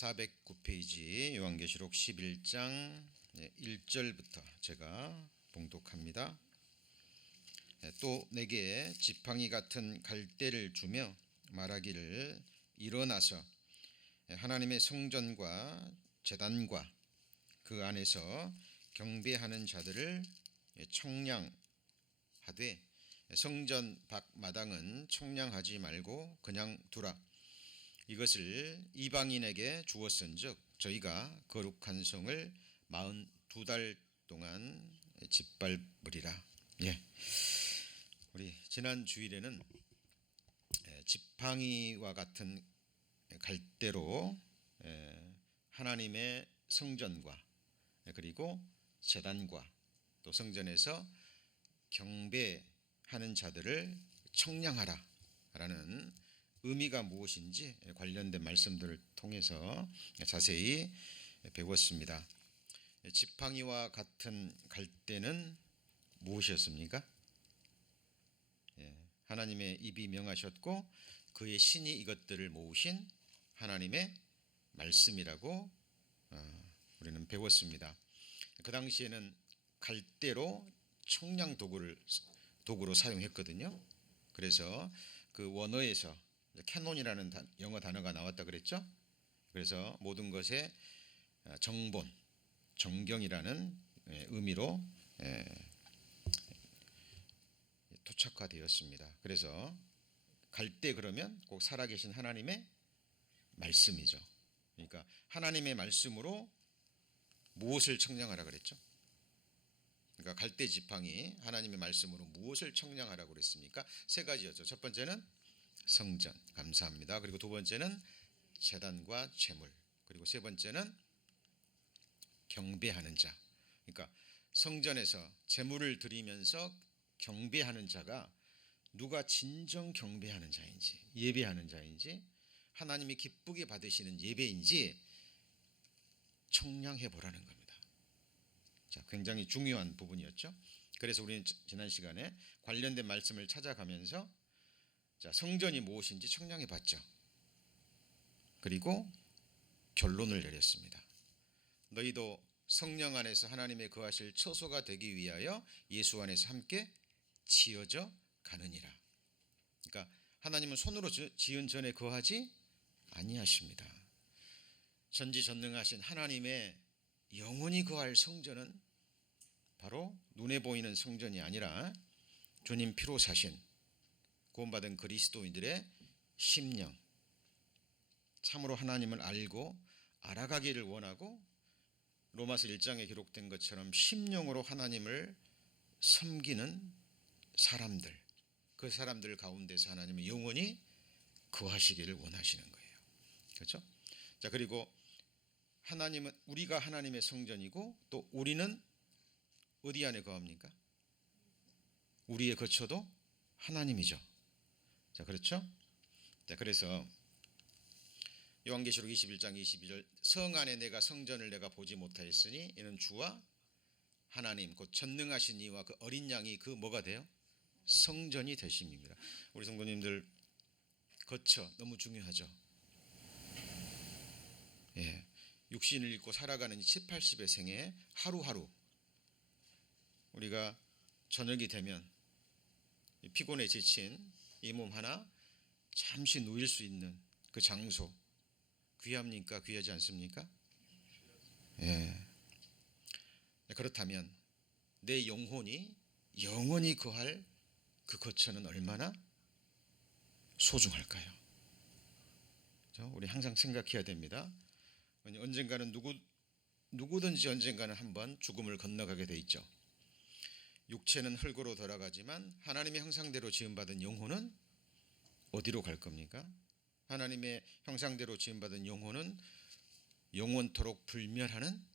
409페이지 요한계시록 11장 1절부터 제가 봉독합니다. 또 내게 지팡이 같은 갈대를 주며 말하기를 일어나서 하나님의 성전과 제단과 그 안에서 경배하는 자들을 청량하되 성전 밖 마당은 청량하지 말고 그냥 두라. 이것을 이방인에게 주었은즉 저희가 거룩한 성을 42달 동안 짓밟으리라. 우리 지난 주일에는 지팡이와 같은 갈대로 하나님의 성전과 그리고 제단과 또 성전에서 경배하는 자들을 청량하라라는 의미가 무엇인지 관련된 말씀들을 통해서 자세히 배웠습니다. 지팡이와 같은 갈대는 무엇이었습니까? 하나님의 입이 명하셨고 그의 신이 이것들을 모으신 하나님의 말씀이라고 우리는 배웠습니다. 그 당시에는 갈대로 청량 도구로 사용했거든요. 그래서 그 원어에서 캐논이라는 영어 단어가 나왔다 그랬죠. 그래서 모든 것의 정본, 정경이라는 의미로 토착화되었습니다. 그래서 갈대 그러면 꼭 살아계신 하나님의 말씀이죠. 그러니까 하나님의 말씀으로 무엇을 청량하라 그랬죠? 그러니까 갈대 지팡이 하나님의 말씀으로 무엇을 청량하라고 그랬습니까? 세 가지였죠. 첫 번째는 성전, 감사합니다. 그리고 두 번째는 제단과 제물, 그리고 세 번째는 경배하는 자. 그러니까 성전에서 제물을 드리면서 경배하는 자가 누가 진정 경배하는 자인지, 예배하는 자인지, 하나님이 기쁘게 받으시는 예배인지 청량해 보라는 겁니다. 자, 굉장히 중요한 부분이었죠. 그래서 우리는 지난 시간에 관련된 말씀을 찾아가면서 자, 성전이 무엇인지 청량해 봤죠. 그리고 결론을 내렸습니다. 너희도 성령 안에서 하나님의 거하실 처소가 되기 위하여 예수 안에서 함께 지어져 가느니라. 그러니까 하나님은 손으로 지은 전에 거하지 아니하십니다. 전지전능하신 하나님의 영원히 거할 성전은 바로 눈에 보이는 성전이 아니라 주님 피로 사신 구원받은 그리스도인들의 심령, 참으로 하나님을 알고 알아가기를 원하고 로마서 1장에 기록된 것처럼 심령으로 하나님을 섬기는 사람들, 그 사람들 가운데서 하나님은 영원히 거하시기를 원하시는 거예요. 그렇죠? 자, 그리고 하나님은 우리가 하나님의 성전이고 또 우리는 어디 안에 거합니까? 우리의 거처도 하나님이죠. 자, 그렇죠? 자, 그래서 요한계시록 21장 22절 성 안에 내가 성전을 내가 보지 못하였으니 이는 주와 하나님 곧 전능하신 이와 그 어린 양이 그 뭐가 돼요? 성전이 되심입니다. 우리 성도님들 거처 너무 중요하죠. 육신을 입고 살아가는 70, 80의 생에 하루하루 우리가 저녁이 되면 피곤에 지친 이 몸 하나 잠시 누일 수 있는 그 장소 귀합니까? 귀하지 않습니까? 그렇다면 내 영혼이 영원히 거할 그 거처는 얼마나 소중할까요? 우리 항상 생각해야 됩니다. 언젠가는 누구든지 언젠가는 한번 죽음을 건너가게 돼 있죠. 육체는 흙으로 돌아가지만 하나님의 형상대로 지음받은 영혼은 어디로 갈 겁니까? 하나님의 형상대로 지음받은 영혼은 영원토록 불멸하는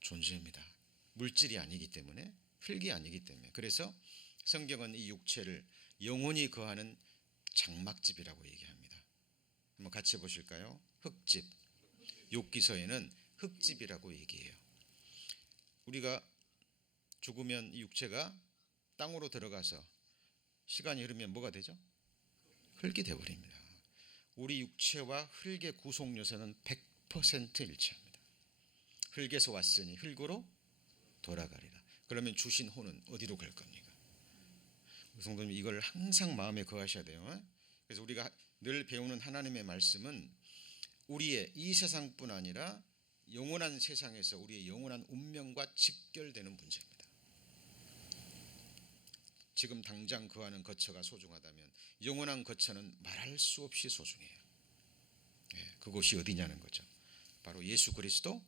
존재입니다. 물질이 아니기 때문에, 흙이 아니기 때문에. 그래서 성경은 이 육체를 영원히 거하는 장막집이라고 얘기합니다. 한번 같이 보실까요? 흙집. 욥기서에는 흙집이라고 얘기해요. 우리가 죽으면 이 육체가 땅으로 들어가서 시간이 흐르면 뭐가 되죠? 흙이 되어버립니다. 우리 육체와 흙의 구속 요소는 100% 일치합니다. 흙에서 왔으니 흙으로 돌아가리라. 그러면 주신 혼은 어디로 갈 겁니까? 성도님, 이걸 항상 마음에 거하셔야 돼요. 그래서 우리가 늘 배우는 하나님의 말씀은 우리의 이 세상뿐 아니라 영원한 세상에서 우리의 영원한 운명과 직결되는 문제입니다. 지금 당장 거하는 거처가 소중하다면 영원한 거처는 말할 수 없이 소중해요. 그곳이 어디냐는 거죠. 바로 예수 그리스도,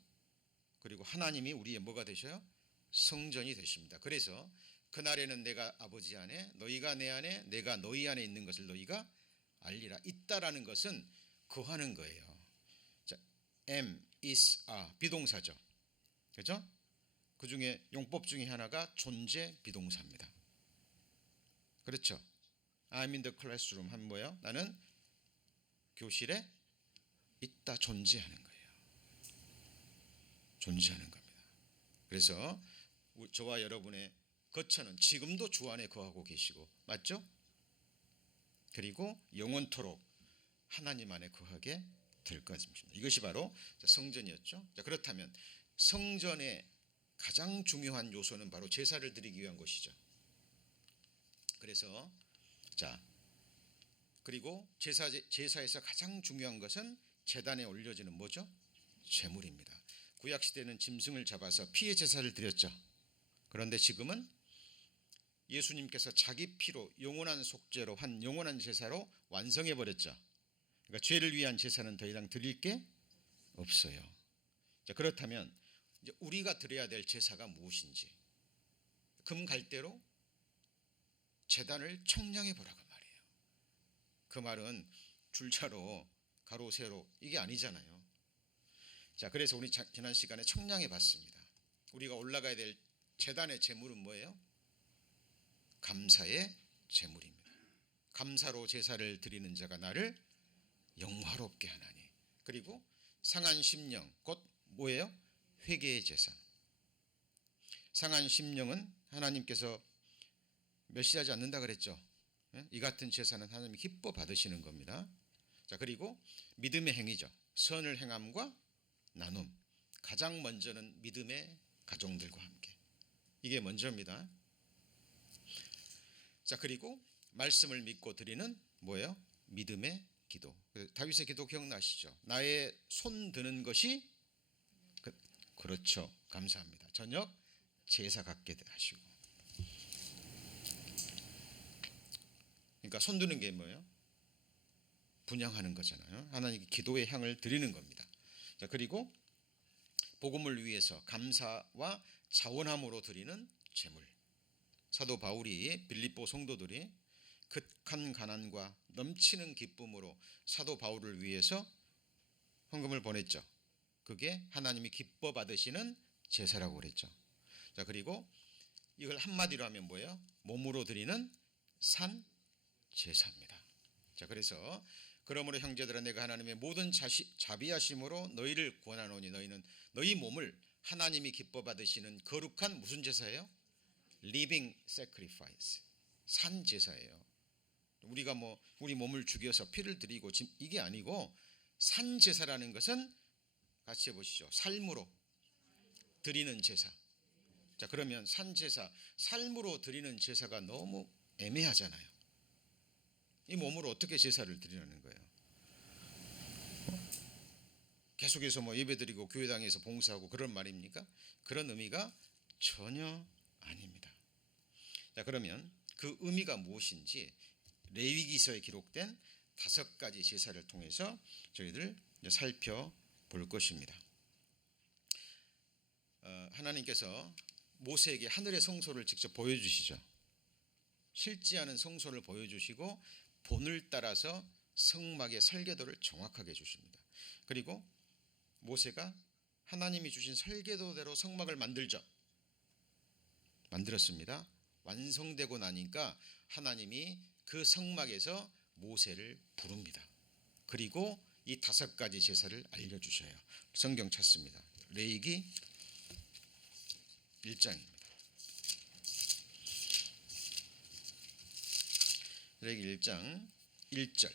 그리고 하나님이 우리의 뭐가 되셔요? 성전이 되십니다. 그래서 그날에는 내가 아버지 안에, 너희가 내 안에, 내가 너희 안에 있는 것을 너희가 알리라. 있다라는 것은 거하는 거예요. 자, am, is, are 비동사죠. 그렇죠? 그 중에 용법 중에 하나가 존재 비동사입니다. 그렇죠? I'm in the classroom 하면 뭐예요? 나는 교실에 있다, 존재하는 거예요. 존재하는 겁니다. 그래서 저와 여러분의 거처는 지금도 주 안에 거하고 계시고, 맞죠? 그리고 영원토록 하나님 안에 거하게 될 것입니다. 이것이 바로 성전이었죠. 자, 그렇다면 성전의 가장 중요한 요소는 바로 제사를 드리기 위한 것이죠. 그래서 그리고 제사에서 가장 중요한 것은 제단에 올려지는 뭐죠? 제물입니다. 구약 시대는 짐승을 잡아서 피의 제사를 드렸죠. 그런데 지금은 예수님께서 자기 피로 영원한 속죄로 한 영원한 제사로 완성해 버렸죠. 그러니까 죄를 위한 제사는 더 이상 드릴 게 없어요. 자, 그렇다면 이제 우리가 드려야 될 제사가 무엇인지, 금갈대로 제단을 청량해 보라고 말이에요. 그 말은 줄자로 가로 세로 이게 아니잖아요. 자, 그래서 우리 지난 시간에 청량해 봤습니다. 우리가 올라가야 될 제단의 제물은 뭐예요? 감사의 제물입니다. 감사로 제사를 드리는 자가 나를 영화롭게 하나니. 그리고 상한 심령, 곧 뭐예요? 회개의 제사. 상한 심령은 하나님께서 멸시하지 않는다 그랬죠. 이 같은 제사는 하나님이 기뻐 받으시는 겁니다. 자, 그리고 믿음의 행위죠. 선을 행함과 나눔. 가장 먼저는 믿음의 가족들과 함께. 이게 먼저입니다. 자, 그리고 말씀을 믿고 드리는 뭐예요? 믿음의 기도. 다윗의 기도 기억나시죠? 나의 손 드는 것이 그렇죠. 감사합니다. 저녁 제사 갖게 하시고. 그러니까 손 드는 게 뭐예요? 분향하는 거잖아요. 하나님께 기도의 향을 드리는 겁니다. 자, 그리고 복음을 위해서 감사와 자원함으로 드리는 제물. 사도 바울이 빌립보 성도들이 극한 가난과 넘치는 기쁨으로 사도 바울을 위해서 헌금을 보냈죠. 그게 하나님이 기뻐 받으시는 제사라고 그랬죠. 자, 그리고 이걸 한마디로 하면 뭐예요? 몸으로 드리는 산 제사입니다. 자, 그래서 그러므로 형제들아, 내가 하나님의 모든 자비하심으로 너희를 권하노니 너희는 너희 몸을 하나님이 기뻐 받으시는 거룩한 무슨 제사예요? Living sacrifice. 산 제사예요. 우리가 우리 몸을 죽여서 피를 드리고 이게 아니고, 산 제사라는 것은 같이 해보시죠. 삶으로 드리는 제사. 자, 그러면 산 제사, 삶으로 드리는 제사가 너무 애매하잖아요. 이 몸으로 어떻게 제사를 드리는 거예요? 계속해서 예배드리고 교회당에서 봉사하고 그런 말입니까? 그런 의미가 전혀 아닙니다. 자, 그러면 그 의미가 무엇인지 레위기서에 기록된 5가지 제사를 통해서 저희들 살펴볼 것입니다. 하나님께서 모세에게 하늘의 성소를 직접 보여주시죠. 실지하는 성소를 보여주시고 본을 따라서 성막의 설계도를 정확하게 주십니다. 그리고 모세가 하나님이 주신 설계도대로 성막을 만들었습니다. 완성되고 나니까 하나님이 그 성막에서 모세를 부릅니다. 그리고 이 5가지 제사를 알려주셔요. 성경 찾습니다. 레위기 1장입니다. 레위기 1장 1절.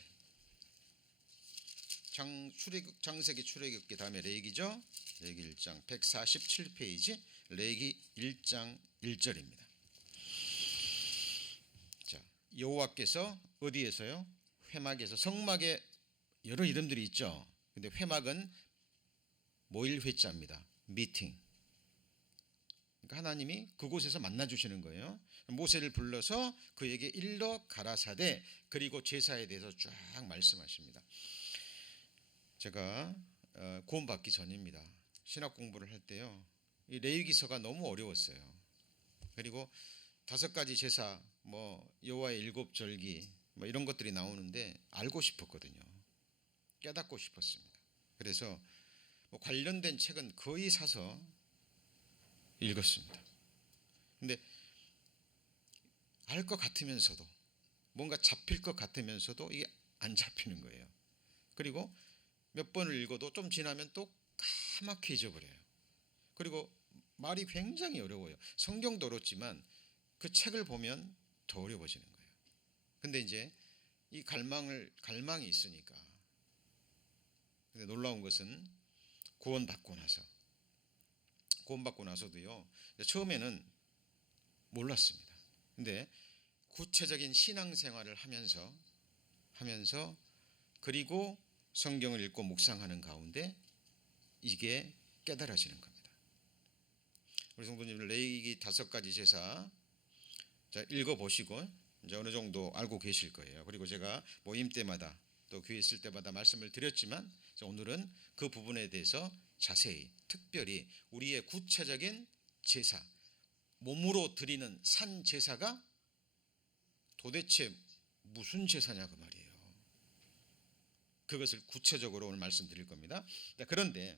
창세기 출애굽기 다음에 레위기죠. 레위기 1장 147페이지 레위기 1장 1절입니다. 자, 여호와께서 어디에서요? 회막에서. 성막에 여러 이름들이 있죠. 근데 회막은 모일 회자입니다. 미팅. 그러니까 하나님이 그곳에서 만나 주시는 거예요. 모세를 불러서 그에게 일러 가라사대, 그리고 제사에 대해서 쫙 말씀하십니다. 제가 구원받기 전입니다. 신학 공부를 할 때요, 이 레위기서가 너무 어려웠어요. 그리고 5가지 제사, 뭐 여호와의 7절기, 뭐 이런 것들이 나오는데 알고 싶었거든요. 깨닫고 싶었습니다. 그래서 뭐 관련된 책은 거의 사서 읽었습니다. 근데 알 것 같으면서도, 뭔가 잡힐 것 같으면서도 이게 안 잡히는 거예요. 그리고 몇 번을 읽어도 좀 지나면 또 까맣게 잊어버려요. 그리고 말이 굉장히 어려워요. 성경도 어렵지만 그 책을 보면 더 어려워지는 거예요. 근데 이제 이 갈망이 있으니까. 근데 놀라운 것은 구원받고 나서도요, 처음에는 몰랐습니다. 근데 구체적인 신앙생활을 하면서 그리고 성경을 읽고 묵상하는 가운데 이게 깨달아지는 겁니다. 우리 성도님들, 레위기 5가지 제사 자, 읽어보시고 이제 어느 정도 알고 계실 거예요. 그리고 제가 모임 때마다 또 교회 있을 때마다 말씀을 드렸지만, 오늘은 그 부분에 대해서 자세히, 특별히 우리의 구체적인 제사, 몸으로 드리는 산 제사가 도대체 무슨 제사냐 그 말이에요. 그것을 구체적으로 오늘 말씀드릴 겁니다. 그런데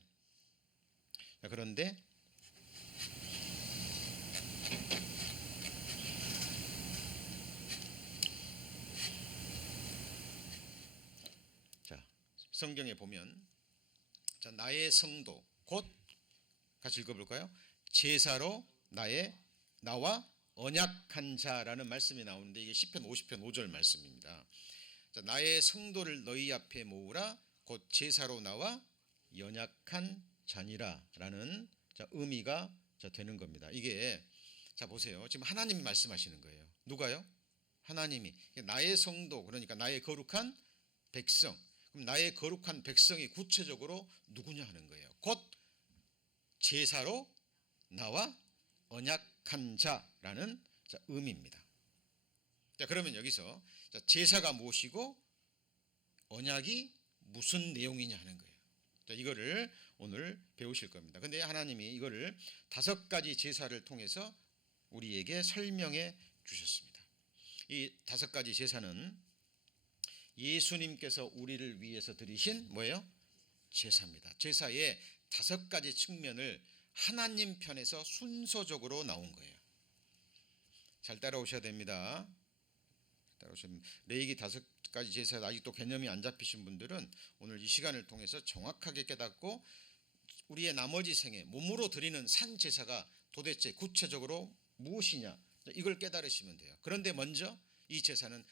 자, 성경에 보면, 자, 나의 성도 곧, 같이 읽어볼까요? 제사로 나와 언약한 자라는 말씀이 나오는데, 이게 시편 50편 5절 말씀입니다. 자, 나의 성도를 너희 앞에 모으라, 곧 제사로 나와 연약한 자니라라는 의미가 되는 겁니다. 이게, 자 보세요. 지금 하나님이 말씀하시는 거예요. 누가요? 하나님이. 나의 성도, 그러니까 나의 거룩한 백성. 그럼 나의 거룩한 백성이 구체적으로 누구냐 하는 거예요. 곧 제사로 나와 언약한 자라는 의미입니다. 자, 그러면 여기서 제사가 무엇이고 언약이 무슨 내용이냐 하는 거예요. 자, 이거를 오늘 배우실 겁니다. 근데 하나님이 이거를 5가지 제사를 통해서 우리에게 설명해 주셨습니다. 이 5가지 제사는 예수님께서 우리를 위해서 드리신 뭐예요? 제사입니다. 제사의 5가지 측면을 하나님 편에서 순서적으로 나온 거예요. 잘 따라오셔야 됩니다. 레위기 5가지 제사 아직도 개념이 안 잡히신 분들은 오늘 이 시간을 통해서 정확하게 깨닫고 우리의 나머지 생에 몸으로 드리는 산 제사가 도대체 구체적으로 무엇이냐, 이걸 깨달으시면 돼요. 그런데 먼저 이 제사는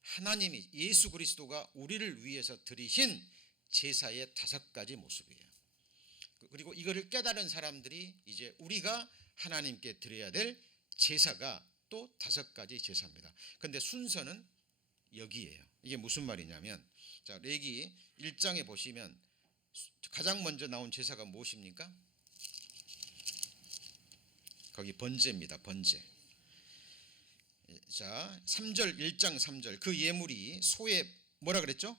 하나님이, 예수 그리스도가 우리를 위해서 드리신 제사의 5가지 모습이에요. 그리고 이거를 깨달은 사람들이 이제 우리가 하나님께 드려야 될 제사가 또 5가지 제사입니다. 그런데 순서는 여기에요. 이게 무슨 말이냐면, 자, 레위기 1장에 보시면 가장 먼저 나온 제사가 무엇입니까? 거기 번제입니다. 번제. 자, 3절, 1장 3절, 그 예물이 소의 뭐라 그랬죠?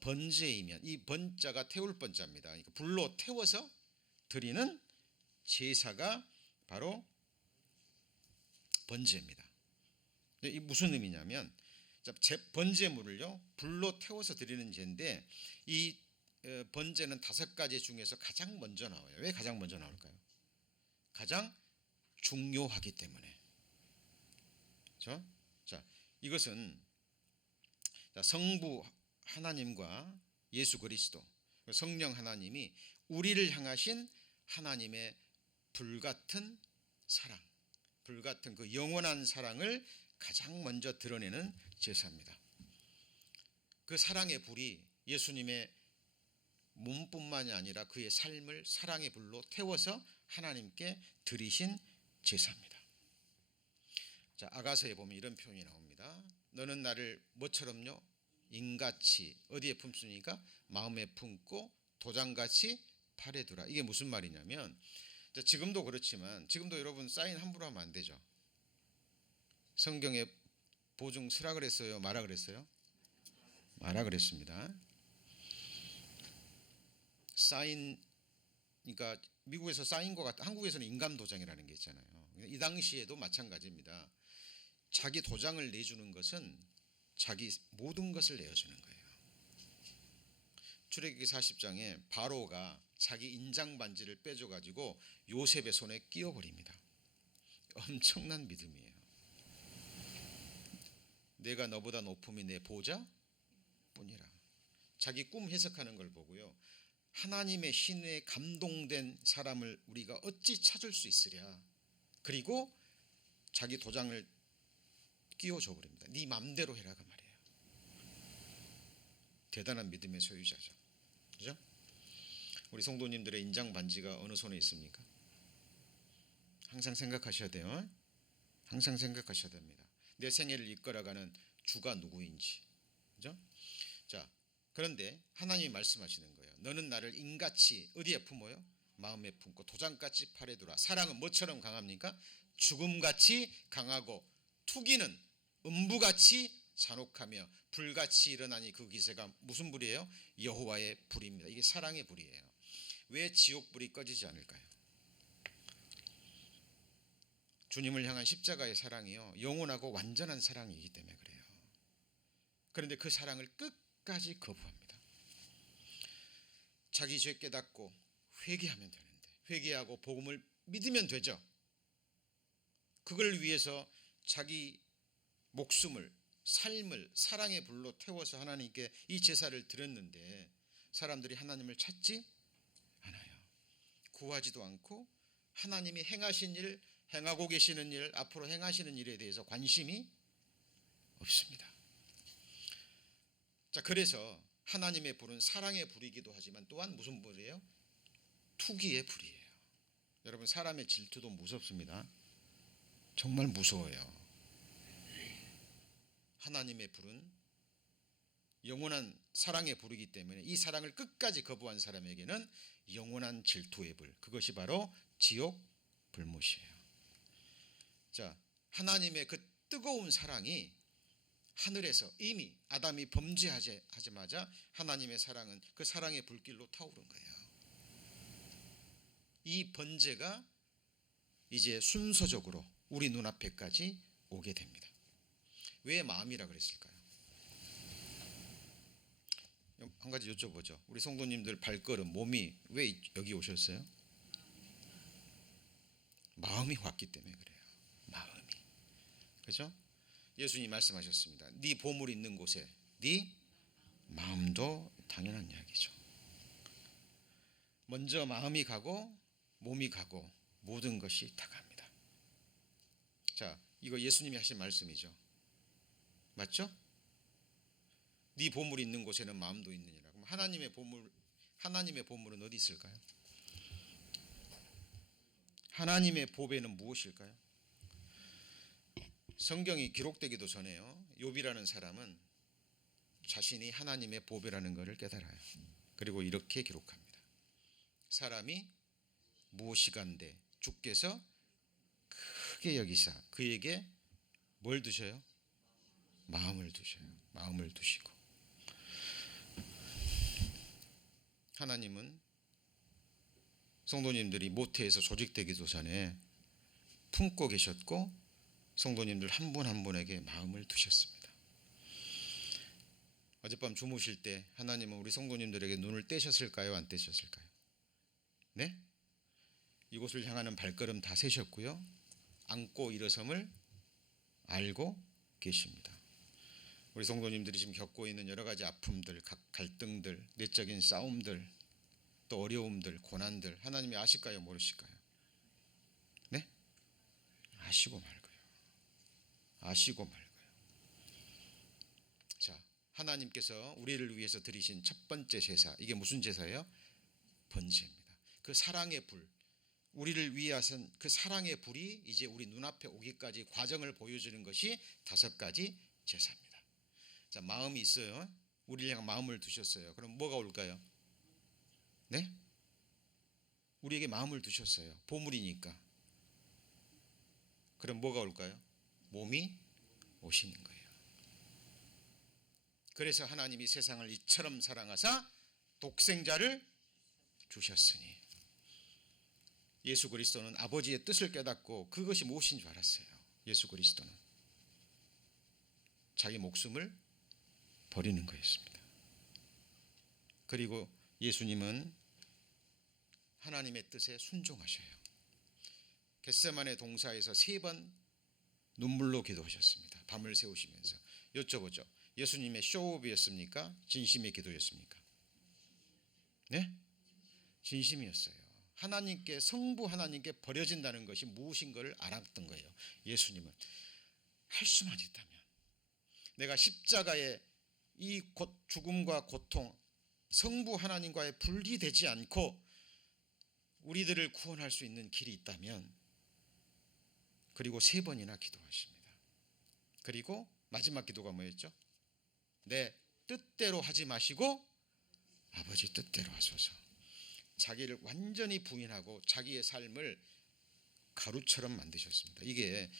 번제이면, 이 번자가 태울 번자입니다. 그러니까 불로 태워서 드리는 제사가 바로 번제입니다. 이 무슨 의미냐면, 번제물을요 불로 태워서 드리는 제인데, 이 번제는 5가지 중에서 가장 먼저 나와요. 왜 가장 먼저 나올까요? 가장 중요하기 때문에. 그렇죠? 자, 이것은 성부 하나님과 예수 그리스도, 성령 하나님이 우리를 향하신 하나님의 불같은 사랑, 불같은 그 영원한 사랑을 가장 먼저 드러내는 제사입니다. 그 사랑의 불이 예수님의 몸뿐만이 아니라 그의 삶을 사랑의 불로 태워서 하나님께 드리신 제사입니다. 자, 아가서에 보면 이런 표현이 나옵니다. 너는 나를 뭐처럼요? 인같이 어디에 품습니까? 마음에 품고 도장같이 팔에 두라. 이게 무슨 말이냐면, 자, 지금도 그렇지만 지금도 여러분 사인 함부로 하면 안 되죠. 성경에 보증 쓰라 그랬어요? 마라 그랬어요? 마라 그랬습니다. 사인, 그러니까 미국에서 사인과 같은, 한국에서는 인감 도장이라는 게 있잖아요. 이 당시에도 마찬가지입니다. 자기 도장을 내주는 것은 자기 모든 것을 내어주는 거예요. 출애굽기 40장에 바로가 자기 인장 반지를 빼줘 가지고 요셉의 손에 끼워 버립니다. 엄청난 믿음이에요. 내가 너보다 높음이 내 보좌 뿐이라. 자기 꿈 해석하는 걸 보고요. 하나님의 신에 감동된 사람을 우리가 어찌 찾을 수 있으랴. 그리고 자기 도장을 끼워줘 버립니다. 네 맘대로 해라 그 말이에요. 대단한 믿음의 소유자죠. 그죠? 우리 성도님들의 인장 반지가 어느 손에 있습니까? 항상 생각하셔야 돼요. 항상 생각하셔야 됩니다. 내 생애를 이끌어가는 주가 누구인지. 그죠? 자, 그런데 하나님이 말씀하시는 거예요. 너는 나를 인같이 어디에 품어요? 마음에 품고 도장같이 팔에 두라. 사랑은 뭐처럼 강합니까? 죽음같이 강하고 투기는 음부같이 잔혹하며 불같이 일어나니 그 기세가 무슨 불이에요? 여호와의 불입니다. 이게 사랑의 불이에요. 왜 지옥불이 꺼지지 않을까요? 주님을 향한 십자가의 사랑이요, 영원하고 완전한 사랑이기 때문에 그래요. 그런데 그 사랑을 끝까지 거부합니다. 자기 죄 깨닫고 회개하면 되는데, 회개하고 복음을 믿으면 되죠. 그걸 위해서 자기 목숨을, 삶을 사랑의 불로 태워서 하나님께 이 제사를 드렸는데 사람들이 하나님을 찾지 않아요. 구하지도 않고 하나님이 행하신 일, 행하고 계시는 일, 앞으로 행하시는 일에 대해서 관심이 없습니다. 자, 그래서 하나님의 불은 사랑의 불이기도 하지만 또한 무슨 불이에요? 투기의 불이에요. 여러분, 사람의 질투도 무섭습니다. 정말 무서워요. 하나님의 불은 영원한 사랑의 불이기 때문에 이 사랑을 끝까지 거부한 사람에게는 영원한 질투의 불, 그것이 바로 지옥 불못이에요. 자, 하나님의 그 뜨거운 사랑이 하늘에서 이미 아담이 범죄하자마자 하나님의 사랑은 그 사랑의 불길로 타오른 거예요. 이 번제가 이제 순서적으로 우리 눈앞에까지 오게 됩니다. 왜 마음이라 그랬을까요? 한 가지 여쭤보죠. 우리 성도님들 발걸음, 몸이 왜 여기 오셨어요? 마음이 왔기 때문에 그래요. 마음이. 그죠? 예수님 말씀하셨습니다. 네 보물이 있는 곳에 네 마음도 당연한 이야기죠. 먼저 마음이 가고 몸이 가고 모든 것이 다 갑니다. 자, 이거 예수님이 하신 말씀이죠. 맞죠? 네 보물이 있는 곳에는 마음도 있느니라. 그럼 하나님의 보물은 어디 있을까요? 하나님의 보배는 무엇일까요? 성경이 기록되기도 전에요, 욥이라는 사람은 자신이 하나님의 보배라는 것을 깨달아요. 그리고 이렇게 기록합니다. 사람이 무엇이간데 주께서 크게 여기사 그에게 뭘 두셔요? 마음을 두셔요. 마음을 두시고. 하나님은 성도님들이 모태에서 조직되기도 전에 품고 계셨고 성도님들 한 분 한 분에게 마음을 두셨습니다. 어젯밤 주무실 때 하나님은 우리 성도님들에게 눈을 떼셨을까요? 안 떼셨을까요? 네? 이곳을 향하는 발걸음 다 세셨고요. 앉고 일어섬을 알고 계십니다. 우리 성도님들이 지금 겪고 있는 여러 가지 아픔들, 갈등들, 내적인 싸움들, 또 어려움들, 고난들 하나님이 아실까요? 모르실까요? 네? 아시고 말고요. 아시고 말고요. 자, 하나님께서 우리를 위해서 드리신 첫 번째 제사, 이게 무슨 제사예요? 번제입니다. 그 사랑의 불, 우리를 위하신 그 사랑의 불이 이제 우리 눈앞에 오기까지 과정을 보여주는 것이 5가지 제사입니다. 자, 마음이 있어요. 우리를 향한 마음을 두셨어요. 그럼 뭐가 올까요? 네? 우리에게 마음을 두셨어요. 보물이니까. 그럼 뭐가 올까요? 몸이 오시는 거예요. 그래서 하나님이 세상을 이처럼 사랑하사 독생자를 주셨으니, 예수 그리스도는 아버지의 뜻을 깨닫고 그것이 무엇인 줄 알았어요. 예수 그리스도는 자기 목숨을 버리는 거였습니다. 그리고 예수님은 하나님의 뜻에 순종하셔요. 겟세마네 동사에서 3번 눈물로 기도하셨습니다. 밤을 새우시면서. 여쭤보죠. 예수님의 쇼업이었습니까? 진심의 기도였습니까? 네? 진심이었어요. 하나님께, 성부 하나님께 버려진다는 것이 무엇인가를 알았던 거예요. 예수님은 할 수만 있다면, 내가 십자가의 이 죽음과 고통, 성부 하나님과의 분리되지 않고 우리들을 구원할 수 있는 길이 있다면, 그리고 3번이나 기도하십니다. 그리고 마지막 기도가 뭐였죠? 내 뜻대로 하지 마시고 아버지 뜻대로 하소서. 자기를 완전히 부인하고 자기의 삶을 가루처럼 만드셨습니다. 이게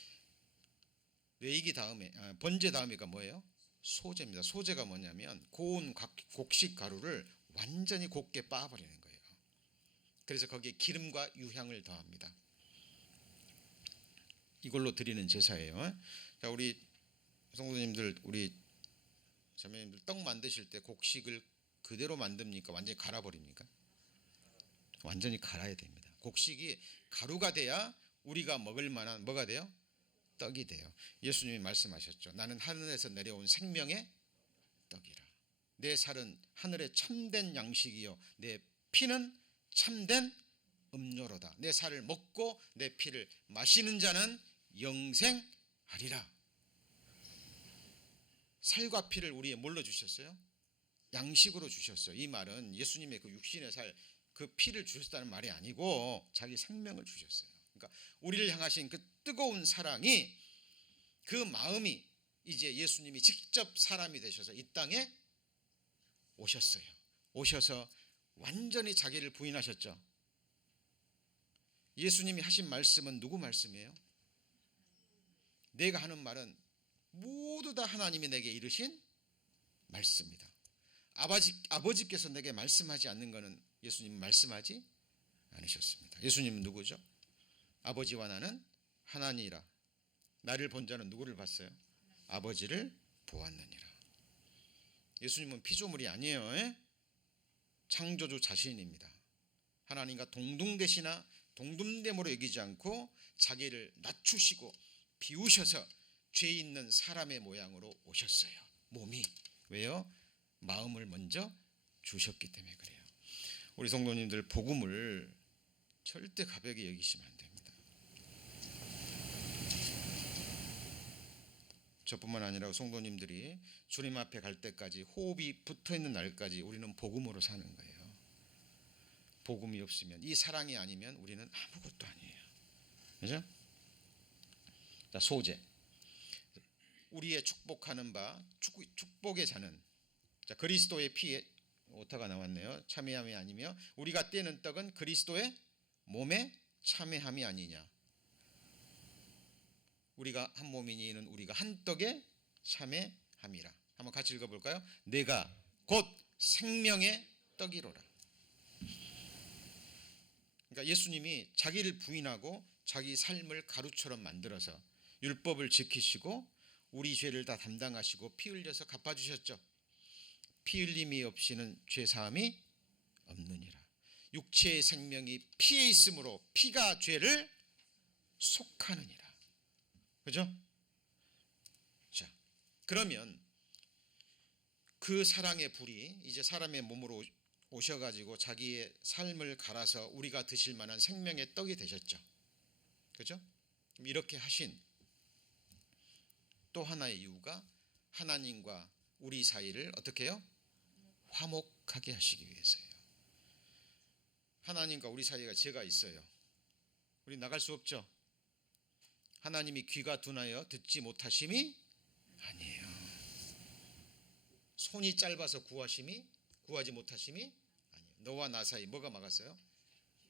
뇌이기 다음에, 번제 다음에가 뭐예요? 소제입니다. 소제가 뭐냐면 고운 곡식 가루를 완전히 곱게 빻아버리는 거예요. 그래서 거기에 기름과 유향을 더합니다. 이걸로 드리는 제사예요. 자, 우리 성도님들, 우리 자매님들, 떡 만드실 때 곡식을 그대로 만듭니까? 완전히 갈아버립니까? 완전히 갈아야 됩니다. 곡식이 가루가 돼야 우리가 먹을 만한, 뭐가 돼요? 떡이 돼요. 예수님이 말씀하셨죠. 나는 하늘에서 내려온 생명의 떡이라. 내 살은 하늘의 참된 양식이요, 내 피는 참된 음료로다. 내 살을 먹고 내 피를 마시는 자는 영생하리라. 살과 피를 우리에 뭘로 주셨어요? 양식으로 주셨어요. 이 말은 예수님의 그 육신의 살, 그 피를 주셨다는 말이 아니고 자기 생명을 주셨어요. 그러니까 우리를 향하신 그 뜨거운 사랑이, 그 마음이 이제 예수님이 직접 사람이 되셔서 이 땅에 오셨어요. 오셔서 완전히 자기를 부인하셨죠. 예수님이 하신 말씀은 누구 말씀이에요? 내가 하는 말은 모두 다 하나님이 내게 이르신 말씀이다. 아버지께서 내게 말씀하지 않는 것은 예수님은 말씀하지 않으셨습니다. 예수님은 누구죠? 아버지와 나는 하나니라. 나를 본 자는 누구를 봤어요? 아버지를 보았느니라. 예수님은 피조물이 아니에요. 창조주 자신입니다. 하나님과 동등되시나 동등됨으로 여기지 않고 자기를 낮추시고 비우셔서 죄 있는 사람의 모양으로 오셨어요. 몸이. 왜요? 마음을 먼저 주셨기 때문에 그래요. 우리 성도님들, 복음을 절대 가볍게 여기시면 안 됩니다. 저뿐만 아니라 성도님들이 주님 앞에 갈 때까지, 호흡이 붙어있는 날까지 우리는 복음으로 사는 거예요. 복음이 없으면, 이 사랑이 아니면 우리는 아무것도 아니에요. 그죠? 자, 소제. 우리의 축복하는 바, 축복의 자는, 자, 그리스도의 피에, 오타가 나왔네요. 참회함이 아니며 우리가 떼는 떡은 그리스도의 몸에 참회함이 아니냐. 우리가 한 몸이니는 우리가 한 떡에 참회함이라. 한번 같이 읽어볼까요? 내가 곧 생명의 떡이로라. 그러니까 예수님이 자기를 부인하고 자기 삶을 가루처럼 만들어서 율법을 지키시고 우리 죄를 다 담당하시고 피 흘려서 갚아주셨죠. 피 흘림이 없이는 죄 사함이 없느니라. 육체의 생명이 피에 있으므로 피가 죄를 속하느니라. 그죠? 자, 그러면 그 사랑의 불이 이제 사람의 몸으로 오셔가지고 자기의 삶을 갈아서 우리가 드실 만한 생명의 떡이 되셨죠. 그죠? 이렇게 하신 또 하나의 이유가 하나님과 우리 사이를 어떻게 해요? 화목하게 하시기 위해서예요. 하나님과 우리 사이가 죄가 있어요. 우리 나갈 수 없죠. 하나님이 귀가 둔하여 듣지 못하심이 아니에요. 손이 짧아서 구하지 못하심이 아니에요. 너와 나 사이 뭐가 막았어요?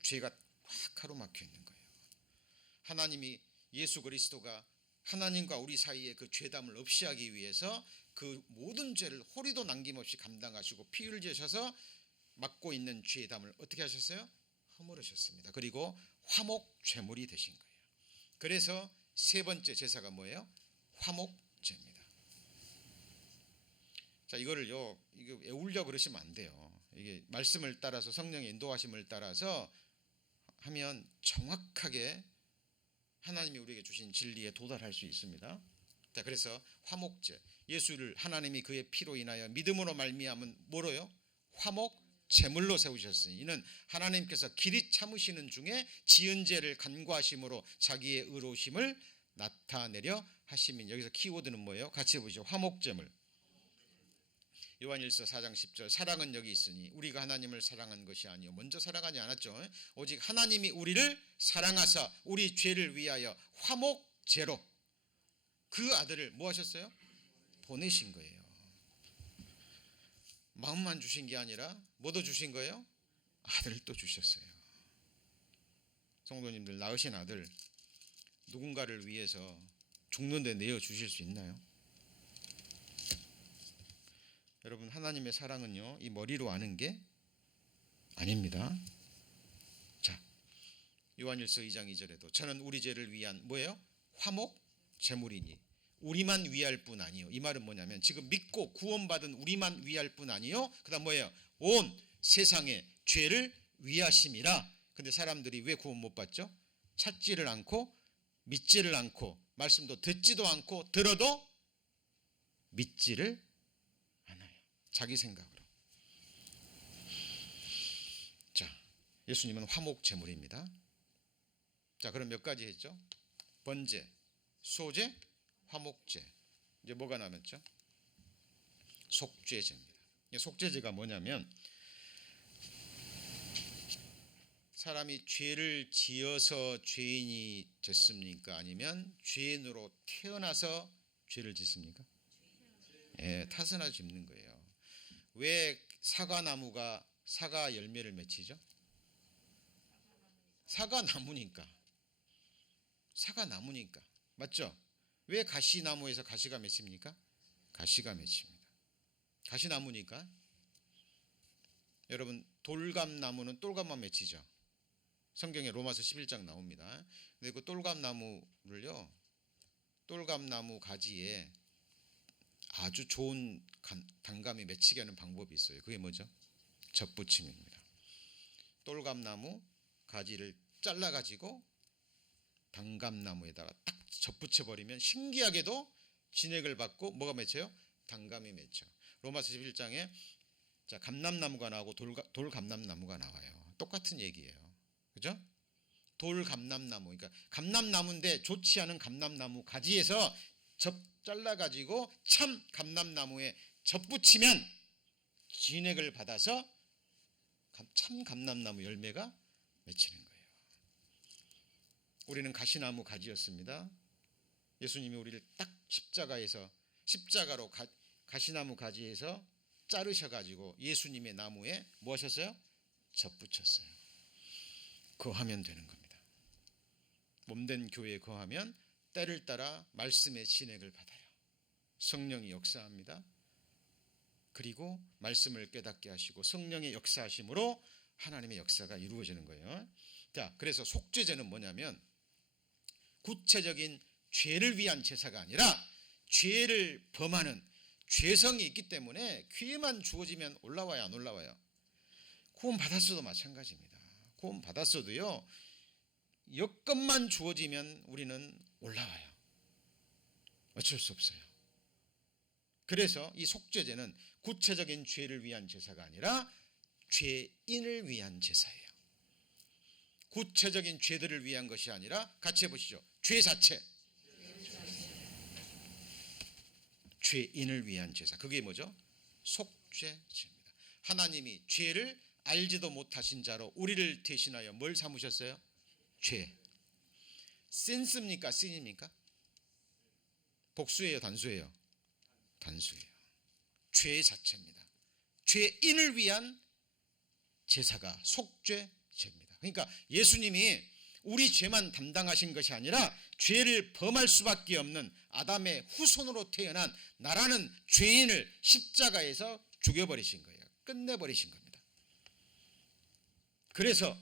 죄가 꽉 가로막혀 있는 거예요. 하나님이 예수 그리스도가 하나님과 우리 사이에 그 죄담을 없이 하기 위해서 그 모든 죄를 호리도 남김없이 감당하시고 피 흘리셔서 맡고 있는 죄담을 어떻게 하셨어요? 허물으셨습니다. 그리고 화목 제물이 되신 거예요. 그래서 세 번째 제사가 뭐예요? 화목제입니다. 자, 이거 외우려고 그러시면 안 돼요. 이게 말씀을 따라서 성령의 인도하심을 따라서 하면 정확하게 하나님이 우리에게 주신 진리에 도달할 수 있습니다. 자, 그래서 화목제, 예수를 하나님이 그의 피로 인하여 믿음으로 말미암은 뭐로요? 화목 제물로 세우셨으니 이는 하나님께서 길이 참으시는 중에 지은 죄를 간구하심으로 자기의 의로우심을 나타내려 하심인. 여기서 키워드는 뭐예요? 같이 보시죠. 화목제물. 요한일서 4장 10절 사랑은 여기 있으니 우리가 하나님을 사랑한 것이 아니요 먼저 사랑하지 않았죠. 오직 하나님이 우리를 사랑하사 우리 죄를 위하여 화목제로 그 아들을 뭐 하셨어요? 보내신 거예요. 마음만 주신 게 아니라 뭐도 주신 거예요? 아들을 또 주셨어요. 성도님들, 낳으신 아들 누군가를 위해서 죽는데 내어주실 수 있나요? 여러분, 하나님의 사랑은요 이 머리로 아는 게 아닙니다. 자, 요한일서 2장 2절에도 저는 우리 죄를 위한 뭐예요? 화목 제물이니 우리만 위할 뿐 아니요. 이 말은 뭐냐면 지금 믿고 구원받은 우리만 위할 뿐 아니요. 그 다음 뭐예요? 온 세상의 죄를 위하심이라. 근데 사람들이 왜 구원 못 받죠? 찾지를 않고 믿지를 않고 말씀도 듣지도 않고 들어도 믿지를 않아요. 자기 생각으로. 자, 예수님은 화목 제물입니다. 자, 그럼 몇 가지 했죠? 번제, 소제, 화목제. 이제 뭐가 남았죠? 속죄제입니다. 속죄제가 뭐냐면 사람이 죄를 지어서 죄인이 됐습니까? 아니면 죄인으로 태어나서 죄를 짓습니까? 예, 타스나 짚는 거예요. 왜 사과나무가 사과 열매를 맺히죠? 사과나무니까. 사과나무니까. 맞죠? 왜 가시나무에서 가시가 맺힙니까? 가시가 맺힙니다. 가시나무니까. 여러분, 돌감나무는 똘감만 맺히죠. 성경에 로마서 11장 나옵니다. 근데 그 똘감나무를요, 똘감나무 가지에 아주 좋은 단감이 맺히게 하는 방법이 있어요. 그게 뭐죠? 접붙임입니다. 똘감나무 가지를 잘라가지고 단감나무에다가 딱 접붙여버리면 신기하게도 진액을 받고 뭐가 맺혀요? 단감이 맺혀. 로마서 11장에 자, 감람나무가 나오고 돌감람나무가 나와요. 똑같은 얘기예요. 그죠? 돌감람나무, 그러니까 감람나무인데 좋지 않은 감람나무 가지에서 잘라가지고 참 감람나무에 접붙이면 진액을 받아서 참 감람나무 열매가 맺히는 거예요. 우리는 가시나무 가지였습니다. 예수님이 우리를 딱 십자가로 가시나무 가지에서 자르셔가지고 예수님의 나무에 뭐 하셨어요? 접붙였어요. 거하면 되는 겁니다. 몸된 교회에 거하면 때를 따라 말씀의 진액을 받아요. 성령이 역사합니다. 그리고 말씀을 깨닫게 하시고 성령의 역사하심으로 하나님의 역사가 이루어지는 거예요. 자, 그래서 속죄제는 뭐냐면 구체적인 죄를 위한 제사가 아니라 죄를 범하는 죄성이 있기 때문에 귀에만 주어지면 올라와요, 안 올라와요? 구원 받았어도 마찬가지입니다. 구원 받았어도요, 여건만 주어지면 우리는 올라와요. 어쩔 수 없어요. 그래서 이 속죄제는 구체적인 죄를 위한 제사가 아니라 죄인을 위한 제사예요. 구체적인 죄들을 위한 것이 아니라 같이 해보시죠. 죄사체. 죄인을 위한 제사. 그게 뭐죠? 속죄제입니다. 하나님이 죄를 알지도 못하신 자로 우리를 대신하여 뭘 삼으셨어요? 죄. 신습니까? 신입니까? 복수예요, 단수예요? 단수예요. 죄 자체입니다. 죄인을 위한 제사가 속죄제입니다. 그러니까 예수님이 우리 죄만 담당하신 것이 아니라 죄를 범할 수밖에 없는 아담의 후손으로 태어난 나라는 죄인을 십자가에서 죽여버리신 거예요. 끝내버리신 겁니다. 그래서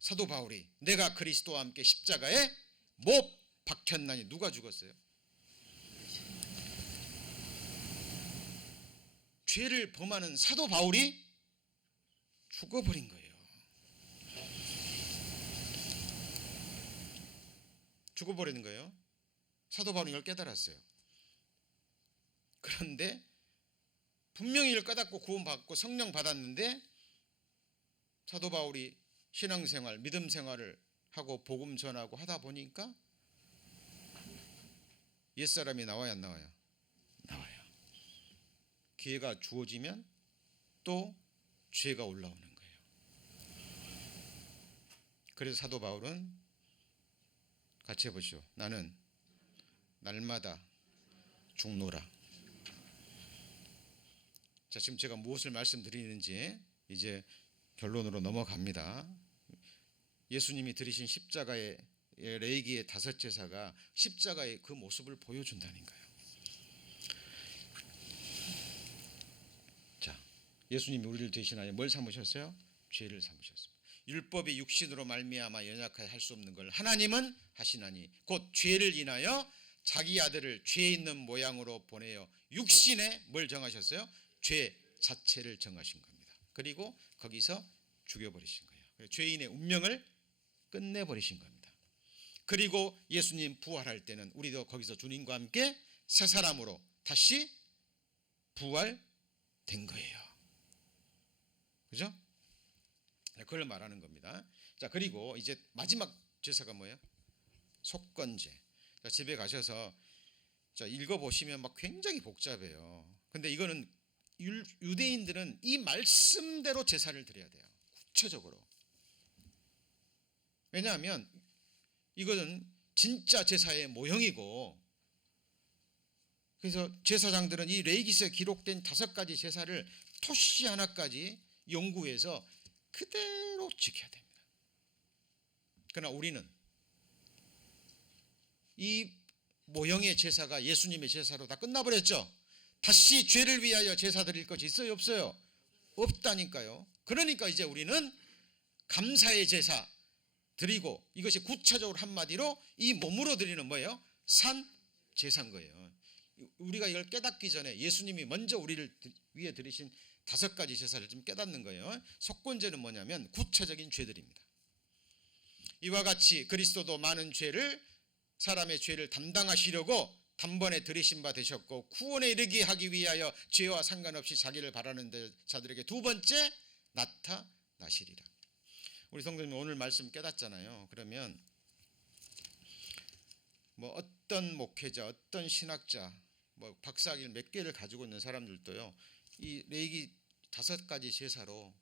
사도 바울이 내가 그리스도와 함께 십자가에 못 박혔나니, 누가 죽었어요? 죄를 범하는 사도 바울이 죽어버린 거예요. 죽어버리는 거예요. 사도 바울은 이걸 깨달았어요. 그런데 분명히 이걸 깨닫고 구원받고 성령 받았는데 사도 바울이 신앙생활, 믿음 생활을 하고 복음 전하고 하다 보니까 옛사람이 나와야 안 나와요? 나와요. 기회가 주어지면 또 죄가 올라오는 거예요. 그래서 사도 바울은 같이 해보시오. 나는 날마다 죽노라. 자, 지금 제가 무엇을 말씀드리는지 이제 결론으로 넘어갑니다. 예수님이 들이신 십자가의 레이기의 다섯 제사가 십자가의 그 모습을 보여준다는 거예요. 자, 예수님이 우리를 대신하여 뭘 삼으셨어요? 죄를 삼으셨습니다. 율법이 육신으로 말미암아 연약하여 할 수 없는 걸 하나님은 하시나니 곧 죄를 인하여 자기 아들을 죄 있는 모양으로 보내어 육신에 뭘 정하셨어요? 죄 자체를 정하신 겁니다. 그리고 거기서 죽여버리신 거예요. 죄인의 운명을 끝내버리신 겁니다. 그리고 예수님 부활할 때는 우리도 거기서 주님과 함께 새 사람으로 다시 부활된 거예요. 그죠? 그걸 말하는 겁니다. 자, 그리고 이제 마지막 제사가 뭐예요? 속건제. 자, 집에 가셔서 자, 읽어보시면 막 굉장히 복잡해요. 근데 이거는 유대인들은 이 말씀대로 제사를 드려야 돼요. 구체적으로. 왜냐하면 이거는 진짜 제사의 모형이고, 그래서 제사장들은 이 레위기서에 기록된 5가지 제사를 토시 하나까지 연구해서 그대로 지켜야 됩니다. 그러나 우리는 이 모형의 제사가 예수님의 제사로 다 끝나버렸죠. 다시 죄를 위하여 제사 드릴 것이 있어요, 없어요? 없다니까요. 그러니까 이제 우리는 감사의 제사 드리고, 이것이 구체적으로 한마디로 이 몸으로 드리는 뭐예요? 산 제사인 거예요. 우리가 이걸 깨닫기 전에 예수님이 먼저 우리를 위해 드리신 5가지 제사를 좀 깨닫는 거예요. 속건제는 뭐냐면 구체적인 죄들입니다. 이와 같이 그리스도도 많은 죄를, 사람의 죄를 담당하시려고 단번에 들이신 바 되셨고 구원에 이르게 하기 위하여 죄와 상관없이 자기를 바라는 자들에게 2번째 나타나시리라. 우리 성도님 오늘 말씀 깨닫잖아요. 그러면 뭐 어떤 목회자, 어떤 신학자, 뭐 박사학위를 몇 개를 가지고 있는 사람들도요, 이 레위기 5가지 제사로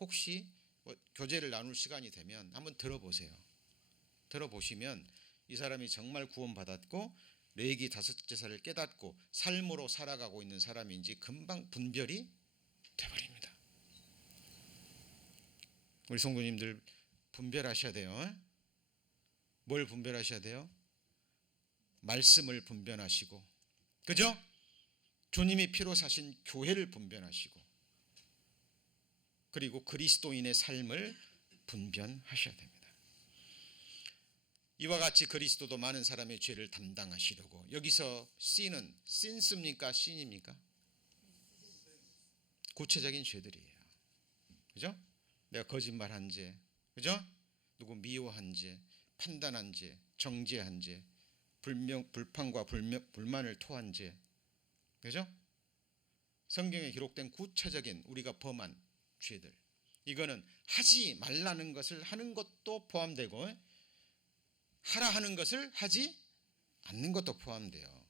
혹시 뭐 교제를 나눌 시간이 되면 한번 들어보세요. 들어보시면 이 사람이 정말 구원받았고 레위기 5제사를 깨닫고 삶으로 살아가고 있는 사람인지 금방 분별이 돼버립니다. 우리 성도님들 분별하셔야 돼요. 뭘 분별하셔야 돼요? 말씀을 분별하시고, 그죠? 주님이 피로 사신 교회를 분별하시고, 그리고 그리스도인의 삶을 분별하셔야 됩니다. 이와 같이 그리스도도 많은 사람의 죄를 담당하시려고. 여기서 C는 신습니까? 신입니까? 구체적인 죄들이에요. 그죠? 내가 거짓말한 죄, 그죠? 누구 미워한 죄, 판단한 죄, 정죄한 죄, 불평과 불만을 토한 죄, 그죠? 성경에 기록된 구체적인 우리가 범한 죄들, 이거는 하지 말라는 것을 하는 것도 포함되고 하라 하는 것을 하지 않는 것도 포함돼요.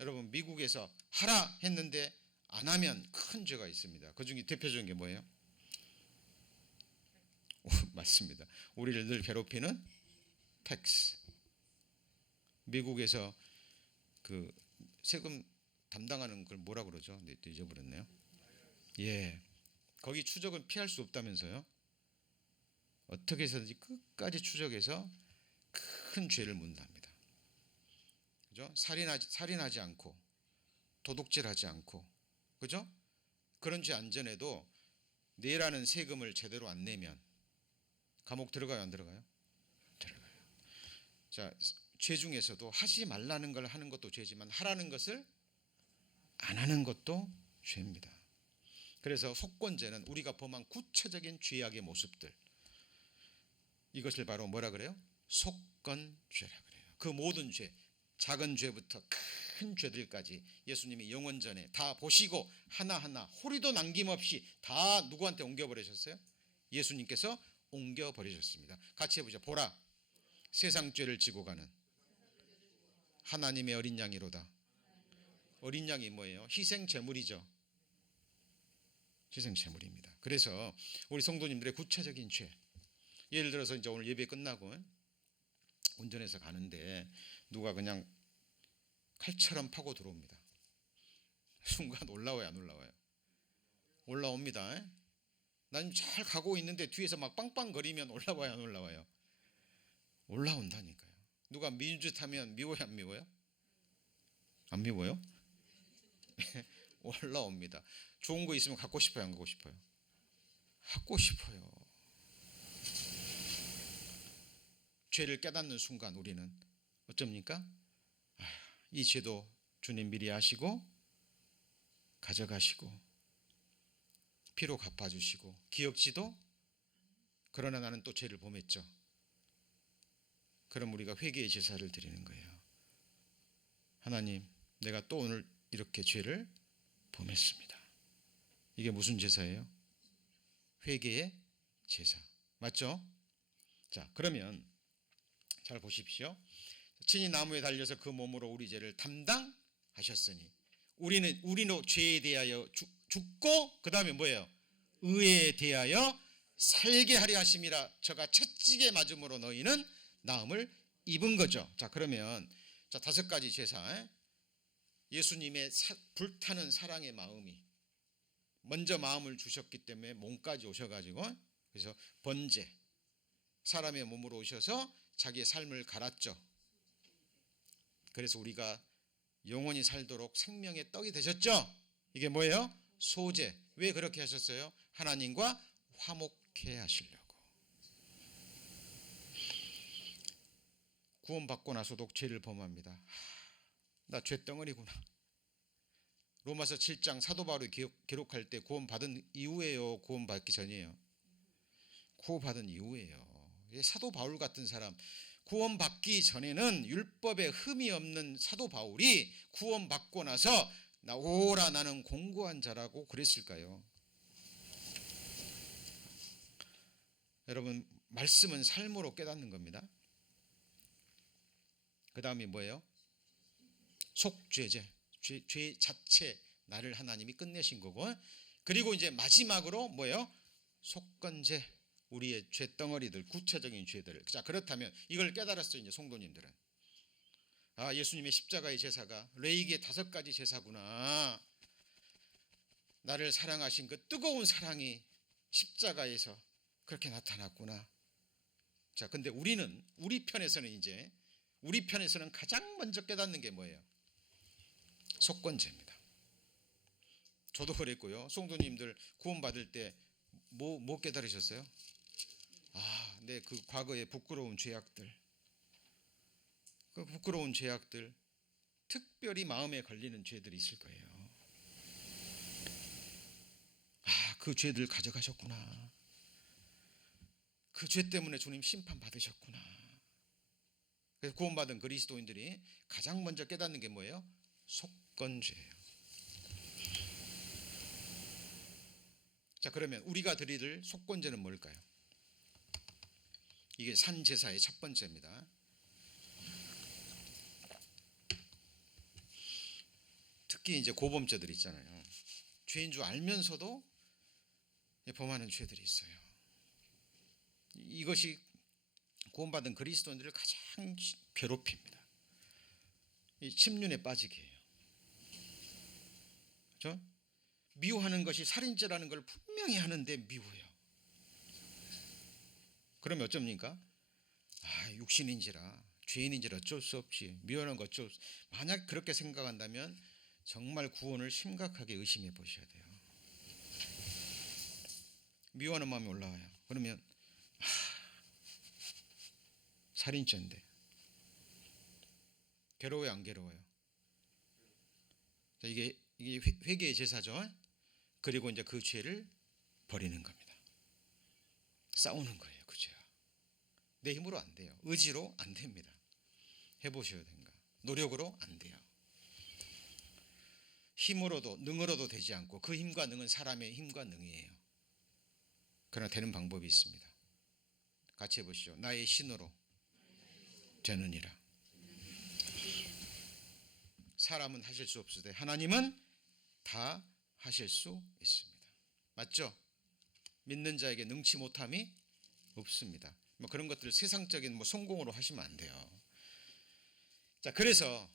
여러분, 미국에서 하라 했는데 안 하면 큰 죄가 있습니다. 그 중에 대표적인 게 뭐예요? 맞습니다. 우리를 늘 괴롭히는 텍스. 미국에서 그 세금 담당하는 걸 뭐라 그러죠? 네, 또 잊어버렸네요. 예, 거기 추적은 피할 수 없다면서요? 어떻게 해서든지 끝까지 추적해서 큰 죄를 묻는답니다. 그죠? 살인하지 않고 도둑질하지 않고, 그죠? 그런 죄 안전에도 내라는 세금을 제대로 안 내면 감옥 들어가요, 안 들어가요? 들어가요. 자, 죄 중에서도 하지 말라는 걸 하는 것도 죄지만 하라는 것을 안 하는 것도 죄입니다. 그래서 속건죄는 우리가 범한 구체적인 죄악의 모습들, 이것을 바로 뭐라 그래요? 속건죄라 그래요. 그 모든 죄, 작은 죄부터 큰 죄들까지 예수님이 영원전에 다 보시고 하나하나 호리도 남김없이 다 누구한테 옮겨버리셨어요? 예수님께서 옮겨버리셨습니다. 같이 해보죠. 보라, 세상 죄를 지고 가는 하나님의 어린 양이로다. 어린 양이 뭐예요? 희생 제물이죠. 희생 제물입니다. 그래서 우리 성도님들의 구체적인 죄, 예를 들어서 이제 오늘 예배 끝나고 운전해서 가는데 누가 그냥 칼처럼 파고 들어옵니다. 순간 올라와요, 안 올라와요? 올라옵니다. 난 잘 가고 있는데 뒤에서 막 빵빵거리면 올라와요, 안 올라와요? 올라온다니까요. 누가 민주타면 미워요, 안 미워요? 안 미워요? 올라옵니다. 좋은 거 있으면 갖고 싶어요, 안 갖고 싶어요? 갖고 싶어요. 죄를 깨닫는 순간 우리는 어쩝니까? 이 죄도 주님 미리 아시고 가져가시고 피로 갚아주시고 기억지도, 그러나 나는 또 죄를 범했죠. 그럼 우리가 회개의 제사를 드리는 거예요. 하나님, 내가 또 오늘 이렇게 죄를 범했습니다. 이게 무슨 제사예요? 회개의 제사. 맞죠? 자, 그러면 잘 보십시오. 친히 나무에 달려서 그 몸으로 우리 죄를 담당하셨으니 우리는 죄에 대하여 죽고 그 다음에 뭐예요? 의에 대하여 살게 하려 하심이라. 저가 채찍에 맞음으로 너희는 나음을 입은 거죠. 자, 그러면 자, 5가지 제사. 예수님의 불타는 사랑의 마음이 먼저 마음을 주셨기 때문에 몸까지 오셔가지고, 그래서 번제, 사람의 몸으로 오셔서 자기의 삶을 갈았죠. 그래서 우리가 영원히 살도록 생명의 떡이 되셨죠. 이게 뭐예요? 소제. 왜 그렇게 하셨어요? 하나님과 화목해 하시려고. 구원받고 나서도 죄를 범합니다. 나 죄덩어리구나. 로마서 7장 사도 바울이 기록할 때 구원받은 이후에요, 구원받기 전이에요? 구원받은 이후에요. 사도 바울 같은 사람, 구원받기 전에는 율법에 흠이 없는 사도 바울이 구원받고 나서 오라 나는 공고한 자라고 그랬을까요? 여러분, 말씀은 삶으로 깨닫는 겁니다. 그 다음이 뭐예요? 속죄제, 죄 자체, 나를 하나님이 끝내신 거고, 그리고 이제 마지막으로 뭐예요? 속건제, 우리의 죄덩어리들, 구체적인 죄들을. 자, 그렇다면 이걸 깨달았어요, 이제 성도님들은. 아, 예수님의 십자가의 제사가 레이기의 5가지 제사구나. 나를 사랑하신 그 뜨거운 사랑이 십자가에서 그렇게 나타났구나. 자, 근데 우리 편에서는 가장 먼저 깨닫는 게 뭐예요? 속건제입니다. 저도 그랬고요. 성도님들 구원받을 때 뭐 깨달으셨어요? 아, 네, 그 과거의 부끄러운 죄악들, 그 부끄러운 죄악들, 특별히 마음에 걸리는 죄들이 있을 거예요. 아, 그 죄들 가져가셨구나. 그 죄 때문에 주님 심판 받으셨구나. 그래서 구원받은 그리스도인들이 가장 먼저 깨닫는 게 뭐예요? 속건죄예요. 자, 그러면 우리가 드릴 속건제는 뭘까요? 이게 산제사의 첫 번째입니다. 특히 이제 고범죄들 있잖아요. 죄인 줄 알면서도 범하는 죄들이 있어요. 이것이 구원받은 그리스도인들을 가장 괴롭힙니다. 이 침륜에 빠지게 해요. 그렇죠? 미워하는 것이 살인죄라는 걸 분명히 하는데 미워해요. 그러면 어쩝니까? 육신인지라 죄인인지라 어쩔 수 없지. 미워하는 것 어쩔 수. 만약 그렇게 생각한다면 정말 구원을 심각하게 의심해 보셔야 돼요. 미워하는 마음이 올라와요. 그러면 살인죄인데 괴로워요, 안 괴로워요? 자, 이게 회개의 제사죠. 그리고 이제 그 죄를 버리는 겁니다. 싸우는 거예요, 그 죄와. 내 힘으로 안 돼요. 의지로 안 됩니다. 해보셔야 된가? 노력으로 안 돼요. 힘으로도 능으로도 되지 않고 그 힘과 능은 사람의 힘과 능이에요. 그러나 되는 방법이 있습니다. 같이 해보시죠. 나의 신으로 되느니라. 사람은 하실 수 없으되 하나님은 다 하실 수 있습니다. 맞죠? 믿는 자에게 능치 못함이 없습니다. 뭐 그런 것들을 세상적인 성공으로 하시면 안 돼요. 자, 그래서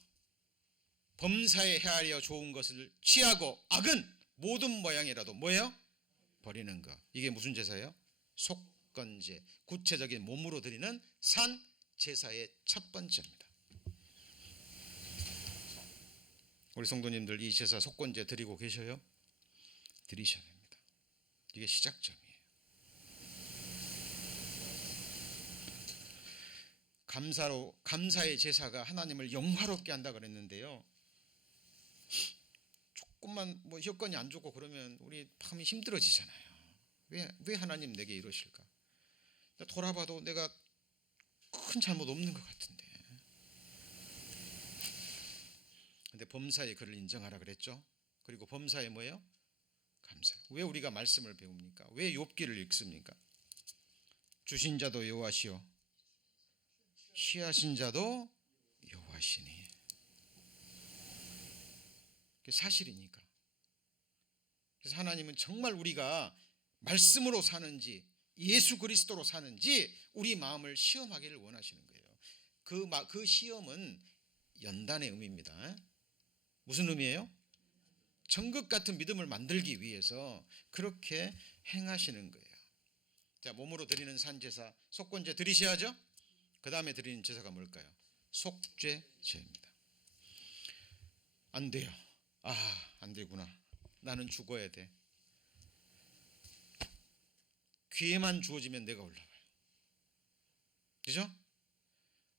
범사에 헤아려 좋은 것을 취하고 악은 모든 모양이라도 뭐예요? 버리는 것. 이게 무슨 제사예요? 속건제. 구체적인 몸으로 드리는 산 제사의 첫 번째입니다. 우리 성도님들 이 제사 속건제 드리고 계셔요? 드리셔야 됩니다. 이게 시작점이에요. 감사의 제사가 하나님을 영화롭게 한다 그랬는데요. 조금만 여건이 안 좋고 그러면 우리 마음이 힘들어지잖아요. 왜 하나님 내게 이러실까? 돌아봐도 내가 큰 잘못 없는 것 같은데. 근데 범사에 그를 인정하라 그랬죠. 그리고 범사에 뭐예요? 감사. 왜 우리가 말씀을 배웁니까? 왜 욥기를 읽습니까? 주신 자도 여호와시요 취하신 자도 여호와시니. 그게 사실이니까. 그래서 하나님은 정말 우리가 말씀으로 사는지 예수 그리스도로 사는지 우리 마음을 시험하기를 원하시는 거예요. 그 시험은 연단의 의미입니다. 무슨 의미예요? 천국 같은 믿음을 만들기 위해서 그렇게 행하시는 거예요. 자, 몸으로 드리는 산제사, 속건제 드리셔야죠. 그 다음에 드리는 제사가 뭘까요? 속죄제입니다. 안 돼요. 안 되구나. 나는 죽어야 돼. 기회만 주어지면 내가 올라가요. 그죠?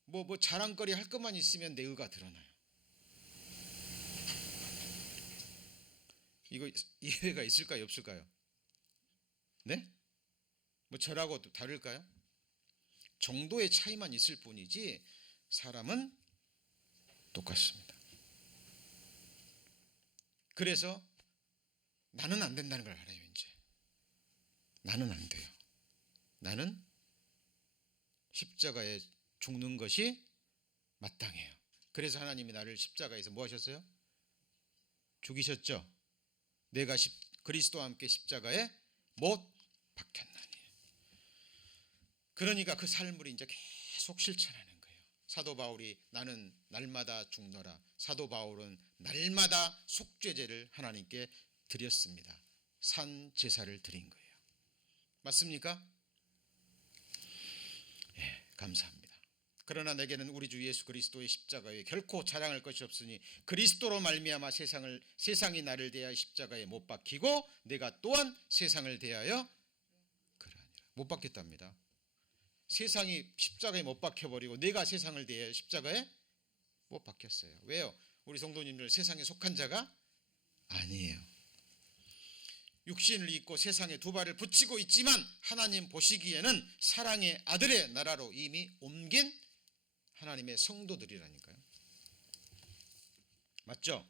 뭐 자랑거리 할 것만 있으면 내 의가 드러나요. 이거 예외가 있을까요, 없을까요? 네? 저라고 다를까요? 정도의 차이만 있을 뿐이지 사람은 똑같습니다. 그래서 나는 안 된다는 걸 알아요. 이제 나는 안 돼요. 나는 십자가에 죽는 것이 마땅해요. 그래서 하나님이 나를 십자가에서 뭐 하셨어요? 죽이셨죠. 내가 그리스도와 함께 십자가에 못 박혔나니. 그러니까 그 삶을 이제 계속 실천하는 거예요. 사도 바울이 나는 날마다 죽노라. 사도 바울은 날마다 속죄제를 하나님께 드렸습니다. 산 제사를 드린 거예요. 맞습니까? 예, 감사합니다. 그러나 내게는 우리 주 예수 그리스도의 십자가에 결코 자랑할 것이 없으니 그리스도로 말미암아 세상이 나를 대하여 십자가에 못 박히고 내가 또한 세상을 대하여 그러하니라. 못 박혔답니다. 세상이 십자가에 못 박혀버리고 내가 세상을 대하여 십자가에 못 박혔어요. 왜요? 우리 성도님들 세상에 속한 자가 아니에요. 육신을 입고 세상에 두 발을 붙이고 있지만 하나님 보시기에는 사랑의 아들의 나라로 이미 옮긴 하나님의 성도들이라니까요. 맞죠?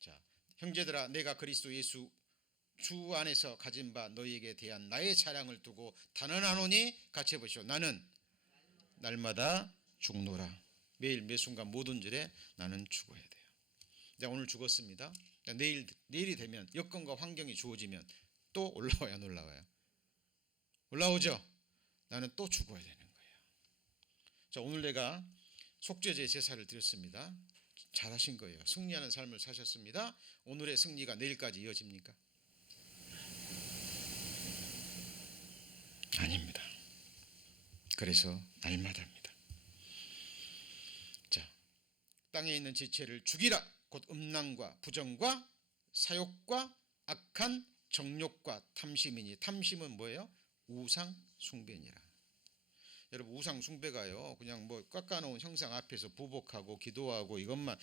자, 형제들아, 내가 그리스도 예수 주 안에서 가진 바 너희에게 대한 나의 자랑을 두고 단언하노니 같이 해보시오. 나는 날마다 죽노라. 매일 매 순간 모든 일에 나는 죽어야 돼요. 내가 오늘 죽었습니다. 내일이 되면 여건과 환경이 주어지면 또 올라와요, 안 올라와요? 올라오죠. 나는 또 죽어야 되는 거예요. 자, 오늘 내가 속죄제 제사를 드렸습니다. 잘하신 거예요. 승리하는 삶을 사셨습니다. 오늘의 승리가 내일까지 이어집니까? 아닙니다. 그래서 날마다입니다. 자, 땅에 있는 지체를 죽이라. 곧 음란과 부정과 사욕과 악한 정욕과 탐심이니, 탐심은 뭐예요? 우상 숭배니라. 여러분, 우상 숭배가요 그냥 뭐 깎아놓은 형상 앞에서 부복하고 기도하고 이것만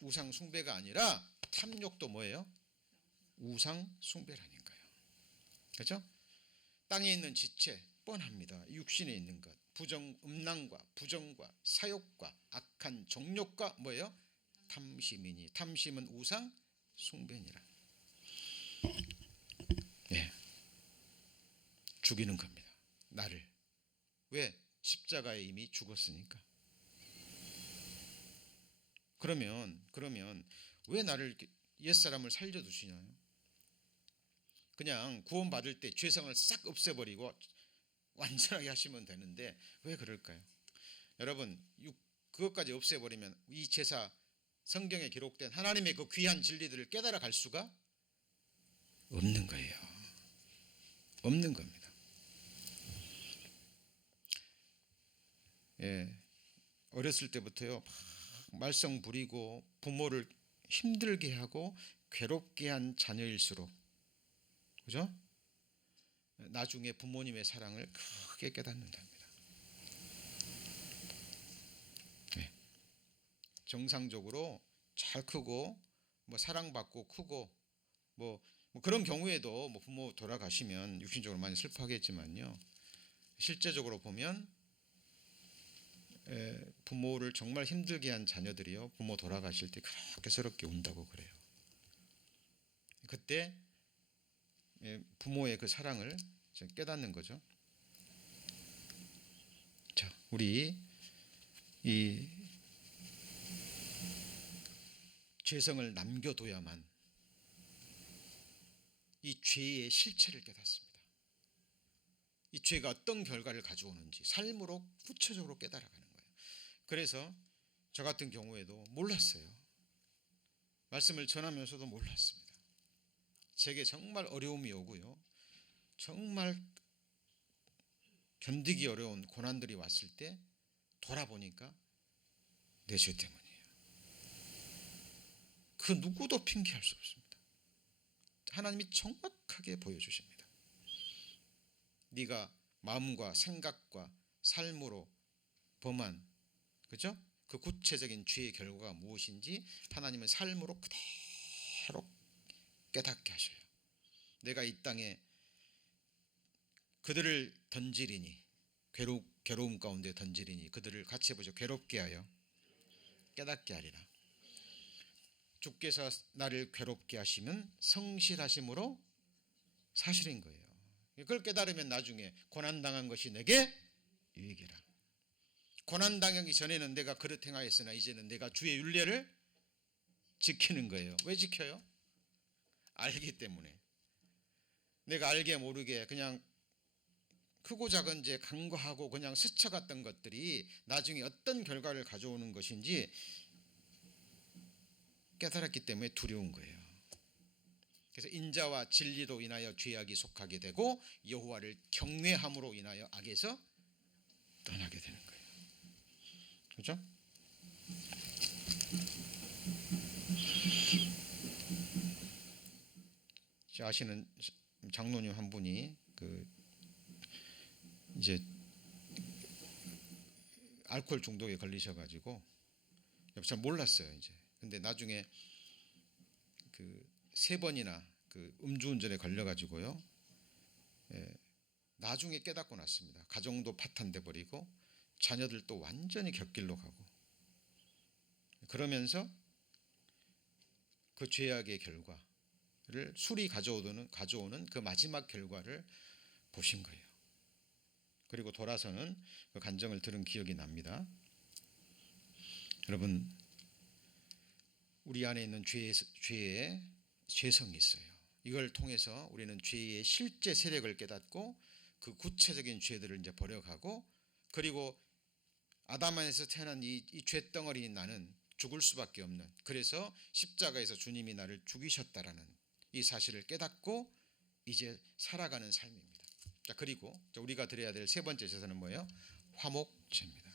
우상 숭배가 아니라 탐욕도 뭐예요? 우상 숭배라니까요. 그렇죠? 땅에 있는 지체 뻔합니다. 육신에 있는 것, 음란과 부정과 사욕과 악한 정욕과 뭐예요? 탐심이니, 탐심은 우상 숭배니라. 예, 죽이는 겁니다. 나를. 왜? 십자가에 이미 죽었으니까. 그러면 왜 나를 옛사람을 살려두시나요? 그냥 구원받을 때 죄성을 싹 없애버리고 완전하게 하시면 되는데 왜 그럴까요? 여러분, 그것까지 없애버리면 이 제사, 성경에 기록된 하나님의 그 귀한 진리들을 깨달아 갈 수가 없는 거예요. 없는 겁니다. 예, 어렸을 때부터요 막 말썽 부리고 부모를 힘들게 하고 괴롭게 한 자녀일수록, 그죠? 나중에 부모님의 사랑을 크게 깨닫는답니다. 네. 정상적으로 잘 크고 뭐 사랑받고 크고 뭐 그런 경우에도 뭐 부모 돌아가시면 육신적으로 많이 슬퍼하겠지만요, 실제적으로 보면 부모를 정말 힘들게 한 자녀들이요 부모 돌아가실 때 그렇게 서럽게 운다고 그래요. 그때 부모의 그 사랑을 깨닫는 거죠. 자, 우리 이 죄성을 남겨둬야만 이 죄의 실체를 깨닫습니다. 이 죄가 어떤 결과를 가져오는지 삶으로 구체적으로 깨달아가는 거예요. 그래서 저 같은 경우에도 몰랐어요. 말씀을 전하면서도 몰랐습니다. 제게 정말 어려움이 오고요, 정말 견디기 어려운 고난들이 왔을 때 돌아보니까 내 죄 때문이에요. 그 누구도 핑계할 수 없습니다. 하나님이 정확하게 보여주십니다. 네가 마음과 생각과 삶으로 범한, 그죠? 그 구체적인 죄의 결과가 무엇인지 하나님은 삶으로 그대로 깨닫게 하셔요. 내가 이 땅에 그들을 던지리니, 괴로움 가운데 던지리니, 그들을 같이 해보죠. 괴롭게 하여 깨닫게 하리라. 주께서 나를 괴롭게 하시면 성실하심으로 사실인 거예요. 그걸 깨달으면 나중에 고난당한 것이 내게 유익이라. 고난당하기 전에는 내가 그릇 행하였으나 이제는 내가 주의 율례를 지키는 거예요. 왜 지켜요? 알기 때문에. 내가 알게 모르게 그냥 크고 작은 죄 간과하고 그냥 스쳐갔던 것들이 나중에 어떤 결과를 가져오는 것인지 깨달았기 때문에 두려운 거예요. 그래서 인자와 진리로 인하여 죄악이 속하게 되고 여호와를 경외함으로 인하여 악에서 떠나게 되는 거예요. 그렇죠? 아시는 장로님 한 분이 이제 알코올 중독에 걸리셔가지고 잘 몰랐어요. 이제 근데 나중에 3번이나 음주운전에 걸려가지고요, 나중에 깨닫고 났습니다. 가정도 파탄돼 버리고 자녀들도 완전히 곁길로 가고, 그러면서 그 죄악의 결과를 술이 가져오는 그 마지막 결과를 보신 거예요. 그리고 돌아서는 그 간증을 들은 기억이 납니다. 여러분, 우리 안에 있는 죄의 죄성이 있어요. 이걸 통해서 우리는 죄의 실제 세력을 깨닫고 그 구체적인 죄들을 이제 버려가고, 그리고 아담 안에서 태어난 이 죄덩어리인 나는 죽을 수밖에 없는, 그래서 십자가에서 주님이 나를 죽이셨다라는 이 사실을 깨닫고 이제 살아가는 삶입니다. 자, 그리고 우리가 드려야 될 세 번째 제사는 뭐예요? 화목제입니다.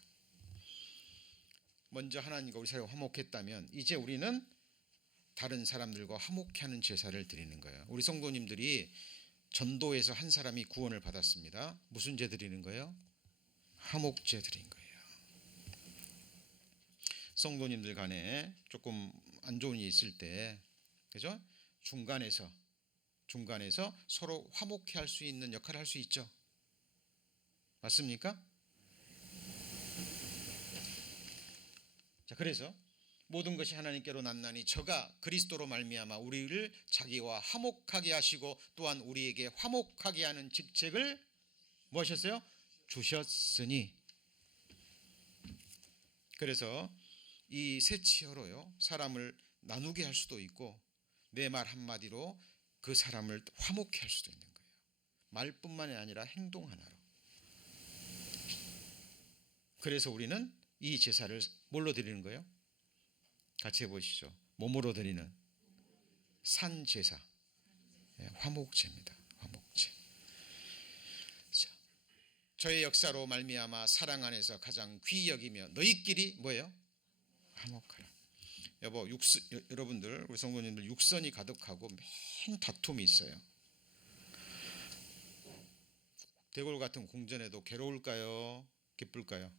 먼저 하나님과 우리 사이가 화목했다면 이제 우리는 다른 사람들과 화목케 하는 제사를 드리는 거예요. 우리 성도님들이 전도에서 한 사람이 구원을 받았습니다. 무슨 제 드리는 거예요? 화목제 드린 거예요. 성도님들 간에 조금 안 좋은 일이 있을 때, 그죠? 중간에서 서로 화목케 할 수 있는 역할을 할 수 있죠. 맞습니까? 자, 그래서 모든 것이 하나님께로 났나니 저가 그리스도로 말미암아 우리를 자기와 화목하게 하시고 또한 우리에게 화목하게 하는 직책을 뭐 하셨어요? 주셨으니. 그래서 이 세치어로요, 사람을 나누게 할 수도 있고 내 말 한마디로 그 사람을 화목케 할 수도 있는 거예요. 말뿐만이 아니라 행동 하나로. 그래서 우리는 이 제사를 뭘로 드리는 거예요? 같이 해보시죠. 몸으로 드리는 산제사, 화목제입니다. 화목제. 자, 저의 역사로 말미암아 사랑 안에서 가장 귀히 여기며 너희끼리 뭐예요? 화목하라. 여러분들, 우리 성도님들 육선이 가득하고 맨 다툼이 있어요. 대골 같은 공전에도 괴로울까요? 기쁠까요?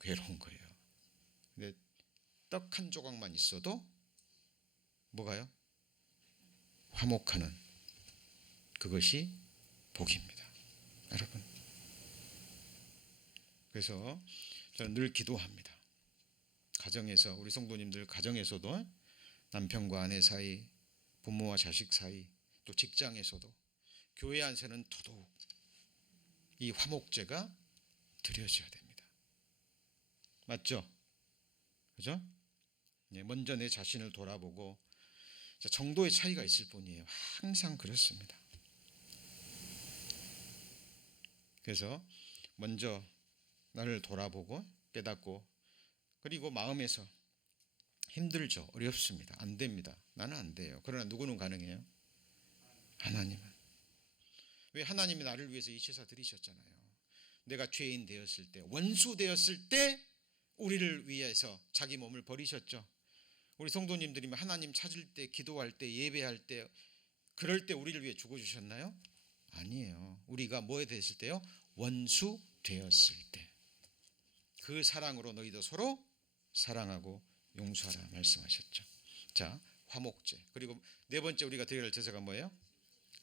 괴로운 거예요. 근데 떡 한 조각만 있어도 뭐가요? 화목하는 그것이 복입니다, 여러분. 그래서 저는 늘 기도합니다. 가정에서, 우리 성도님들 가정에서도 남편과 아내 사이, 부모와 자식 사이, 또 직장에서도, 교회 안에서는 더더욱 이 화목제가 드려져야 됩니다. 맞죠? 그죠? 먼저 내 자신을 돌아보고, 정도의 차이가 있을 뿐이에요. 항상 그렇습니다. 그래서 먼저 나를 돌아보고 깨닫고, 그리고 마음에서 힘들죠. 어렵습니다. 안 됩니다. 나는 안 돼요. 그러나 누구는 가능해요? 하나님은. 왜? 하나님이 나를 위해서 이 제사 드리셨잖아요. 내가 죄인 되었을 때, 원수 되었을 때 우리를 위해서 자기 몸을 버리셨죠. 우리 성도님들이 하나님 찾을 때, 기도할 때, 예배할 때, 그럴 때 우리를 위해 죽어주셨나요? 아니에요. 우리가 뭐에 됐을 때요? 원수 되었을 때. 그 사랑으로 너희도 서로 사랑하고 용서하라 말씀하셨죠. 자, 화목제. 그리고 네 번째 우리가 드려야 할 제사가 뭐예요?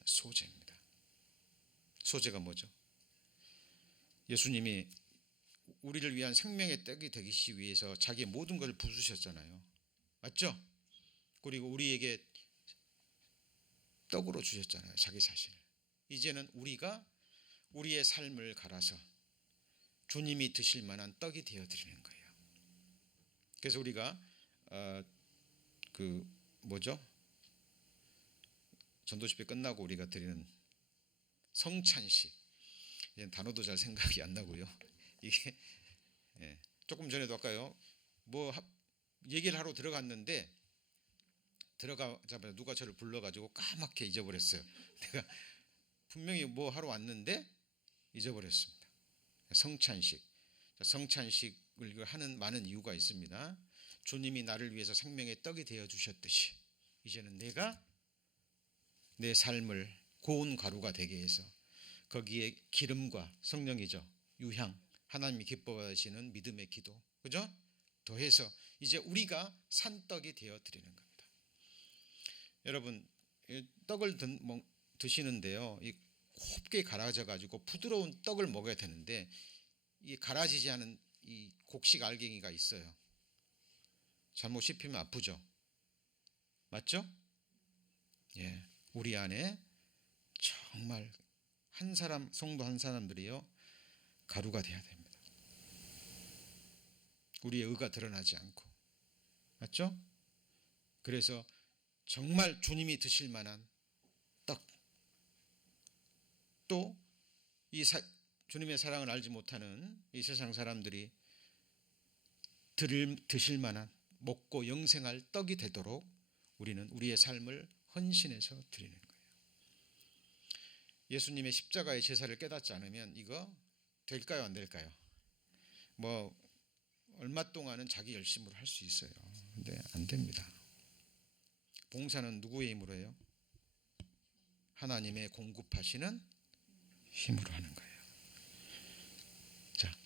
소제입니다. 소제가 뭐죠? 예수님이 우리를 위한 생명의 떡이 되기 위해서 자기의 모든 것을 부수셨잖아요. 맞죠? 그리고 우리에게 떡으로 주셨잖아요. 자기 자신을. 이제는 우리가 우리의 삶을 갈아서 주님이 드실 만한 떡이 되어드리는 거예요. 그래서 우리가 전도 집회 끝나고 우리가 드리는 성찬식, 단어도 잘 생각이 안 나고요. 이게 조금 전에도 아까요 얘기를 하러 들어갔는데, 들어가자마자 누가 저를 불러가지고 까맣게 잊어버렸어요. 내가 분명히 뭐 하러 왔는데 잊어버렸습니다. 성찬식. 성찬식을 하는 많은 이유가 있습니다. 주님이 나를 위해서 생명의 떡이 되어 주셨듯이 이제는 내가 내 삶을 고운 가루가 되게 해서 거기에 기름과 성령이죠, 유향, 하나님이 기뻐하시는 믿음의 기도, 그죠? 더해서 이제 우리가 산떡이 되어 드리는 겁니다. 여러분, 떡을 드시는데요, 이 곱게 갈아져 가지고 부드러운 떡을 먹어야 되는데 이 갈아지지 않은 이 곡식 알갱이가 있어요. 잘못 씹히면 아프죠. 맞죠? 예, 우리 안에 정말 한 사람, 성도 한 사람들이요 가루가 돼야 됩니다. 우리의 의가 드러나지 않고 맞죠? 그래서 정말 주님이 드실 만한 떡, 또 이 주님의 사랑을 알지 못하는 이 세상 사람들이 드실 만한 먹고 영생할 떡이 되도록 우리는 우리의 삶을 헌신해서 드리는 거예요. 예수님의 십자가의 제사를 깨닫지 않으면 이거 될까요, 안 될까요? 뭐 얼마 동안은 자기 열심으로 할 수 있어요. 근데 안 됩니다. 봉사는 누구의 힘으로 해요? 하나님의 공급하시는 힘으로 하는 거예요. 자,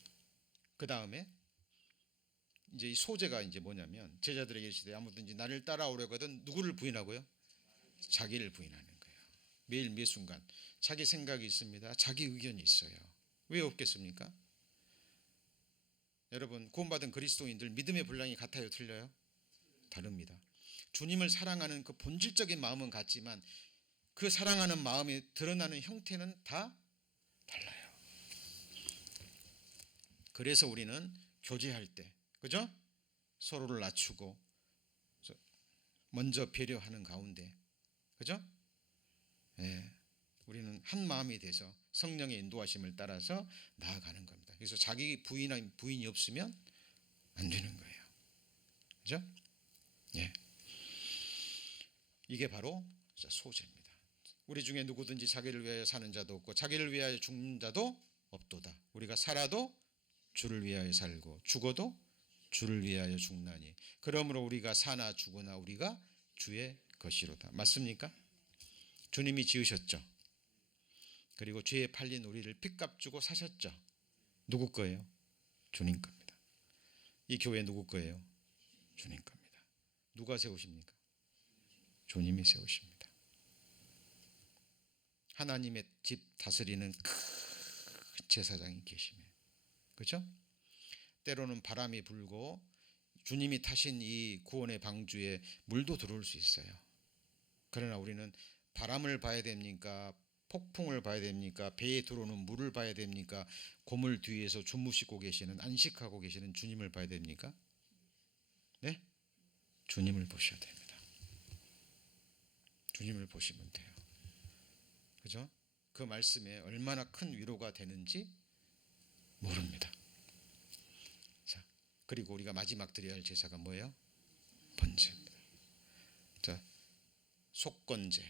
그 다음에 이제 이 소재가 이제 뭐냐면 제자들에게 이르시되 아무든지 나를 따라오려거든 누구를 부인하고요? 자기를 부인하는 거예요. 매일 매 순간 자기 생각이 있습니다. 자기 의견이 있어요. 왜 없겠습니까? 여러분, 구원받은 그리스도인들 믿음의 분량이 같아요, 틀려요? 다릅니다. 주님을 사랑하는 그 본질적인 마음은 같지만 그 사랑하는 마음이 드러나는 형태는 다 달라요. 그래서 우리는 교제할 때, 그죠? 서로를 낮추고 먼저 배려하는 가운데, 그죠? 예, 우리는 한 마음이 돼서 성령의 인도하심을 따라서 나아가는 겁니다. 그래서 자기 부인이 없으면 안 되는 거예요. 그죠? 예. 이게 바로 소재입니다. 우리 중에 누구든지 자기를 위하여 사는 자도 없고 자기를 위하여 죽는 자도 없도다. 우리가 살아도 주를 위하여 살고 죽어도 주를 위하여 죽나니 그러므로 우리가 사나 죽으나 우리가 주의 것이로다. 맞습니까? 주님이 지으셨죠. 그리고 죄에 팔린 우리를 핏값 주고 사셨죠. 누구 거예요? 주님 겁니다. 이 교회 누구 거예요? 주님 겁니다. 누가 세우십니까? 주님이 세우십니다. 하나님의 집 다스리는 큰 제사장이 계시네. 그렇죠? 때로는 바람이 불고 주님이 타신 이 구원의 방주에 물도 들어올 수 있어요. 그러나 우리는 바람을 봐야 됩니까? 폭풍을 봐야 됩니까? 배에 들어오는 물을 봐야 됩니까? 고물 뒤에서 주무시고 계시는, 안식하고 계시는 주님을 봐야 됩니까? 네? 주님을 보셔야 됩니다. 주님을 보시면 돼요. 그죠? 그 말씀에 얼마나 큰 위로가 되는지 모릅니다. 자, 그리고 우리가 마지막 드려야 할 제사가 뭐예요? 번제입니다. 자, 속건제,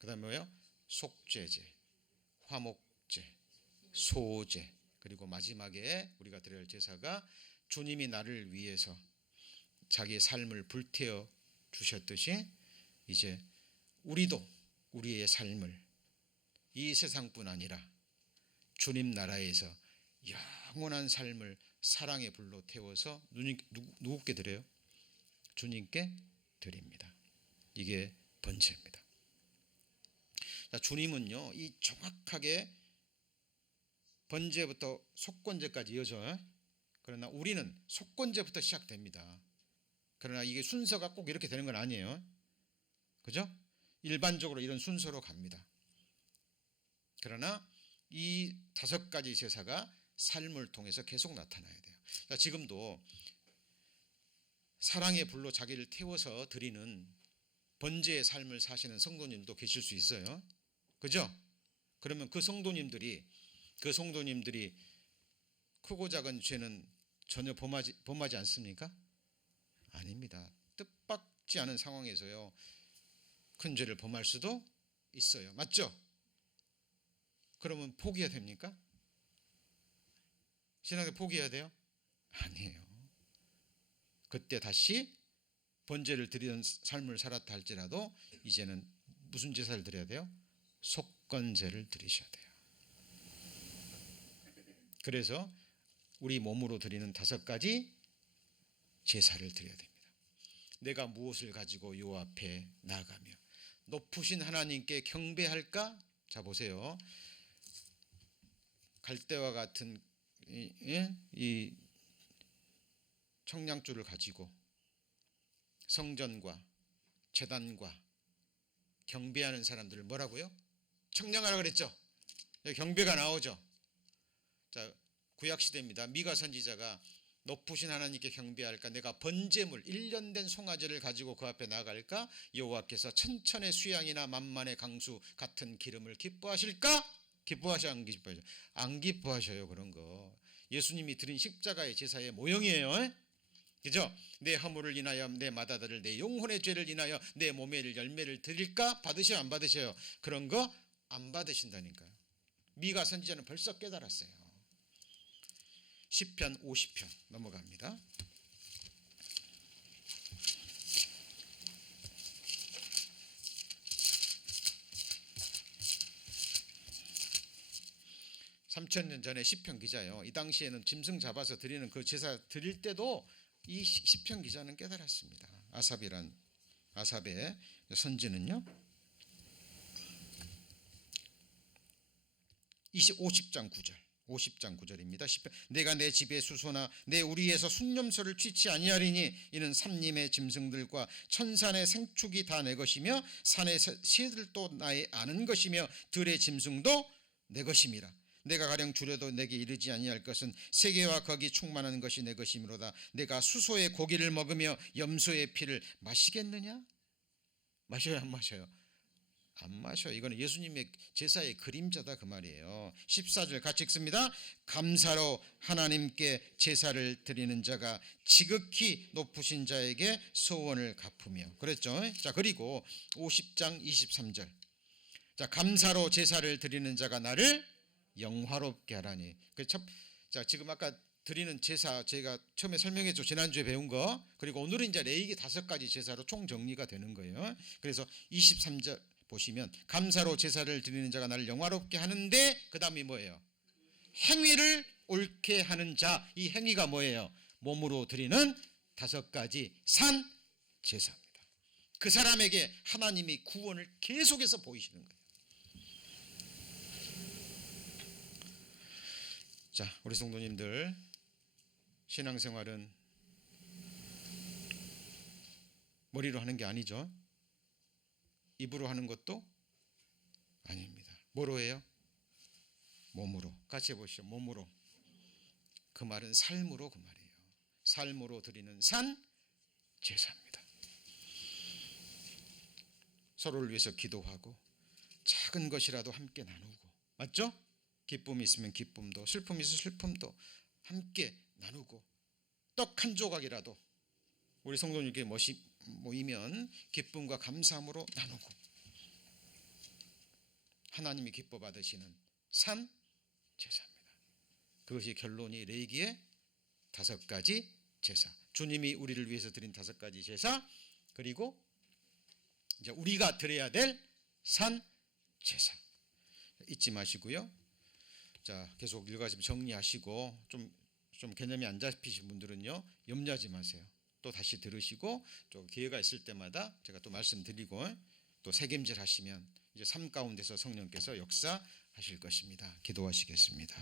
그 다음에 뭐예요? 속죄제, 화목제, 소제, 그리고 마지막에 우리가 드려야 할 제사가 주님이 나를 위해서 자기의 삶을 불태워 주셨듯이 이제 우리도 우리의 삶을 이 세상뿐 아니라 주님 나라에서 영원한 삶을 사랑의 불로 태워서 누구께 드려요? 주님께 드립니다. 이게 번제입니다. 자, 주님은요, 이 정확하게 번제부터 속건제까지 이어져요. 그러나 우리는 속건제부터 시작됩니다. 그러나 이게 순서가 꼭 이렇게 되는 건 아니에요. 그죠? 일반적으로 이런 순서로 갑니다. 그러나 이 5가지 제사가 삶을 통해서 계속 나타나야 돼요. 자, 지금도 사랑의 불로 자기를 태워서 드리는 번제의 삶을 사시는 성도님도 계실 수 있어요. 그죠? 그러면 그 성도님들이 크고 작은 죄는 전혀 범하지 않습니까? 아닙니다. 뜻밖지 않은 상황에서요, 큰 죄를 범할 수도 있어요. 맞죠? 그러면 포기해야 됩니까? 신앙에 포기해야 돼요? 아니에요. 그때 다시 번제를 드리던 삶을 살았다 할지라도 이제는 무슨 제사를 드려야 돼요? 속건제를 드리셔야 돼요. 그래서 우리 몸으로 드리는 5가지 제사를 드려야 됩니다. 내가 무엇을 가지고 요 앞에 나아가며 높으신 하나님께 경배할까? 자, 보세요. 갈대와 같은 이 청량줄을 가지고 성전과 제단과 경배하는 사람들을 뭐라고요? 청량하라 그랬죠? 경배가 나오죠. 자, 구약 시대입니다. 미가 선지자가 높으신 하나님께 경배할까? 내가 번제물 1년 된 송아지를 가지고 그 앞에 나갈까? 여호와께서 천천의 수양이나 만만의 강수 같은 기름을 기뻐하실까? 기뻐하셔 안 기뻐하셔? 안 기뻐하셔요. 그런 거 예수님이 드린 십자가의 제사의 모형이에요. 그죠? 내 허물을 인하여 내 마다들을 내 영혼의 죄를 인하여 내 몸의 열매를 드릴까? 받으셔요 안 받으셔요? 그런 거 안 받으신다니까요. 미가 선지자는 벌써 깨달았어요. 시편 50편 넘어갑니다. (3000년) 전에 시편 기자요. 이 당시에는 짐승 잡아서 드리는 그 제사 드릴 때도 이 시편 기자는 깨달았습니다. 아삽의 선지는요. 50장 9절. 50장 9절입니다. 내가 내 집에 수소나 내 우리에서 순념소를 취치 아니하리니 이는 삼림의 짐승들과 천산의 생축이 다 내 것이며 산의 새들도 나의 아는 것이며 들의 짐승도 내 것임이라. 내가 가령 줄여도 내게 이르지 아니할 것은 세계와 거기 충만한 것이 내 것이므로다. 내가 수소의 고기를 먹으며 염소의 피를 마시겠느냐? 마셔요 안 마셔요? 안 마셔. 이거는 예수님의 제사의 그림자다 그 말이에요. 14절 같이 읽습니다. 감사로 하나님께 제사를 드리는 자가 지극히 높으신 자에게 소원을 갚으며 그랬죠. 자 그리고 50장 23절. 자 감사로 제사를 드리는 자가 나를 영화롭게 하라니. 자 지금 아까 드리는 제사 제가 처음에 설명했죠. 지난주에 배운 거. 그리고 오늘은 이제 레위기 5가지 제사로 총 정리가 되는 거예요. 그래서 23절 보시면 감사로 제사를 드리는 자가 나를 영화롭게 하는데 그 다음이 뭐예요? 행위를 옳게 하는 자. 이 행위가 뭐예요? 몸으로 드리는 5가지 산 제사입니다. 그 사람에게 하나님이 구원을 계속해서 보이시는 거예요. 자 우리 성도님들 신앙생활은 머리로 하는 게 아니죠. 입으로 하는 것도 아닙니다. 뭐로 해요? 몸으로. 같이 해보시죠. 몸으로. 그 말은 삶으로 그 말이에요. 삶으로 드리는 산 제사입니다. 서로를 위해서 기도하고 작은 것이라도 함께 나누고 맞죠? 기쁨이 있으면 기쁨도 슬픔이 있으면 슬픔도 함께 나누고 떡 한 조각이라도 우리 성도님께 모이면 기쁨과 감사함으로 나누고 하나님이 기뻐 받으시는 산 제사입니다. 그것이 결론이 레위기의 5가지 제사. 주님이 우리를 위해서 드린 5가지 제사 그리고 이제 우리가 드려야 될 산 제사 잊지 마시고요. 자 계속 읽어가시면 정리하시고 좀 개념이 안 잡히신 분들은요 염려하지 마세요. 또 다시 들으시고 또 기회가 있을 때마다 제가 또 말씀드리고 또 새김질 하시면 이제 삶 가운데서 성령께서 역사하실 것입니다. 기도하시겠습니다.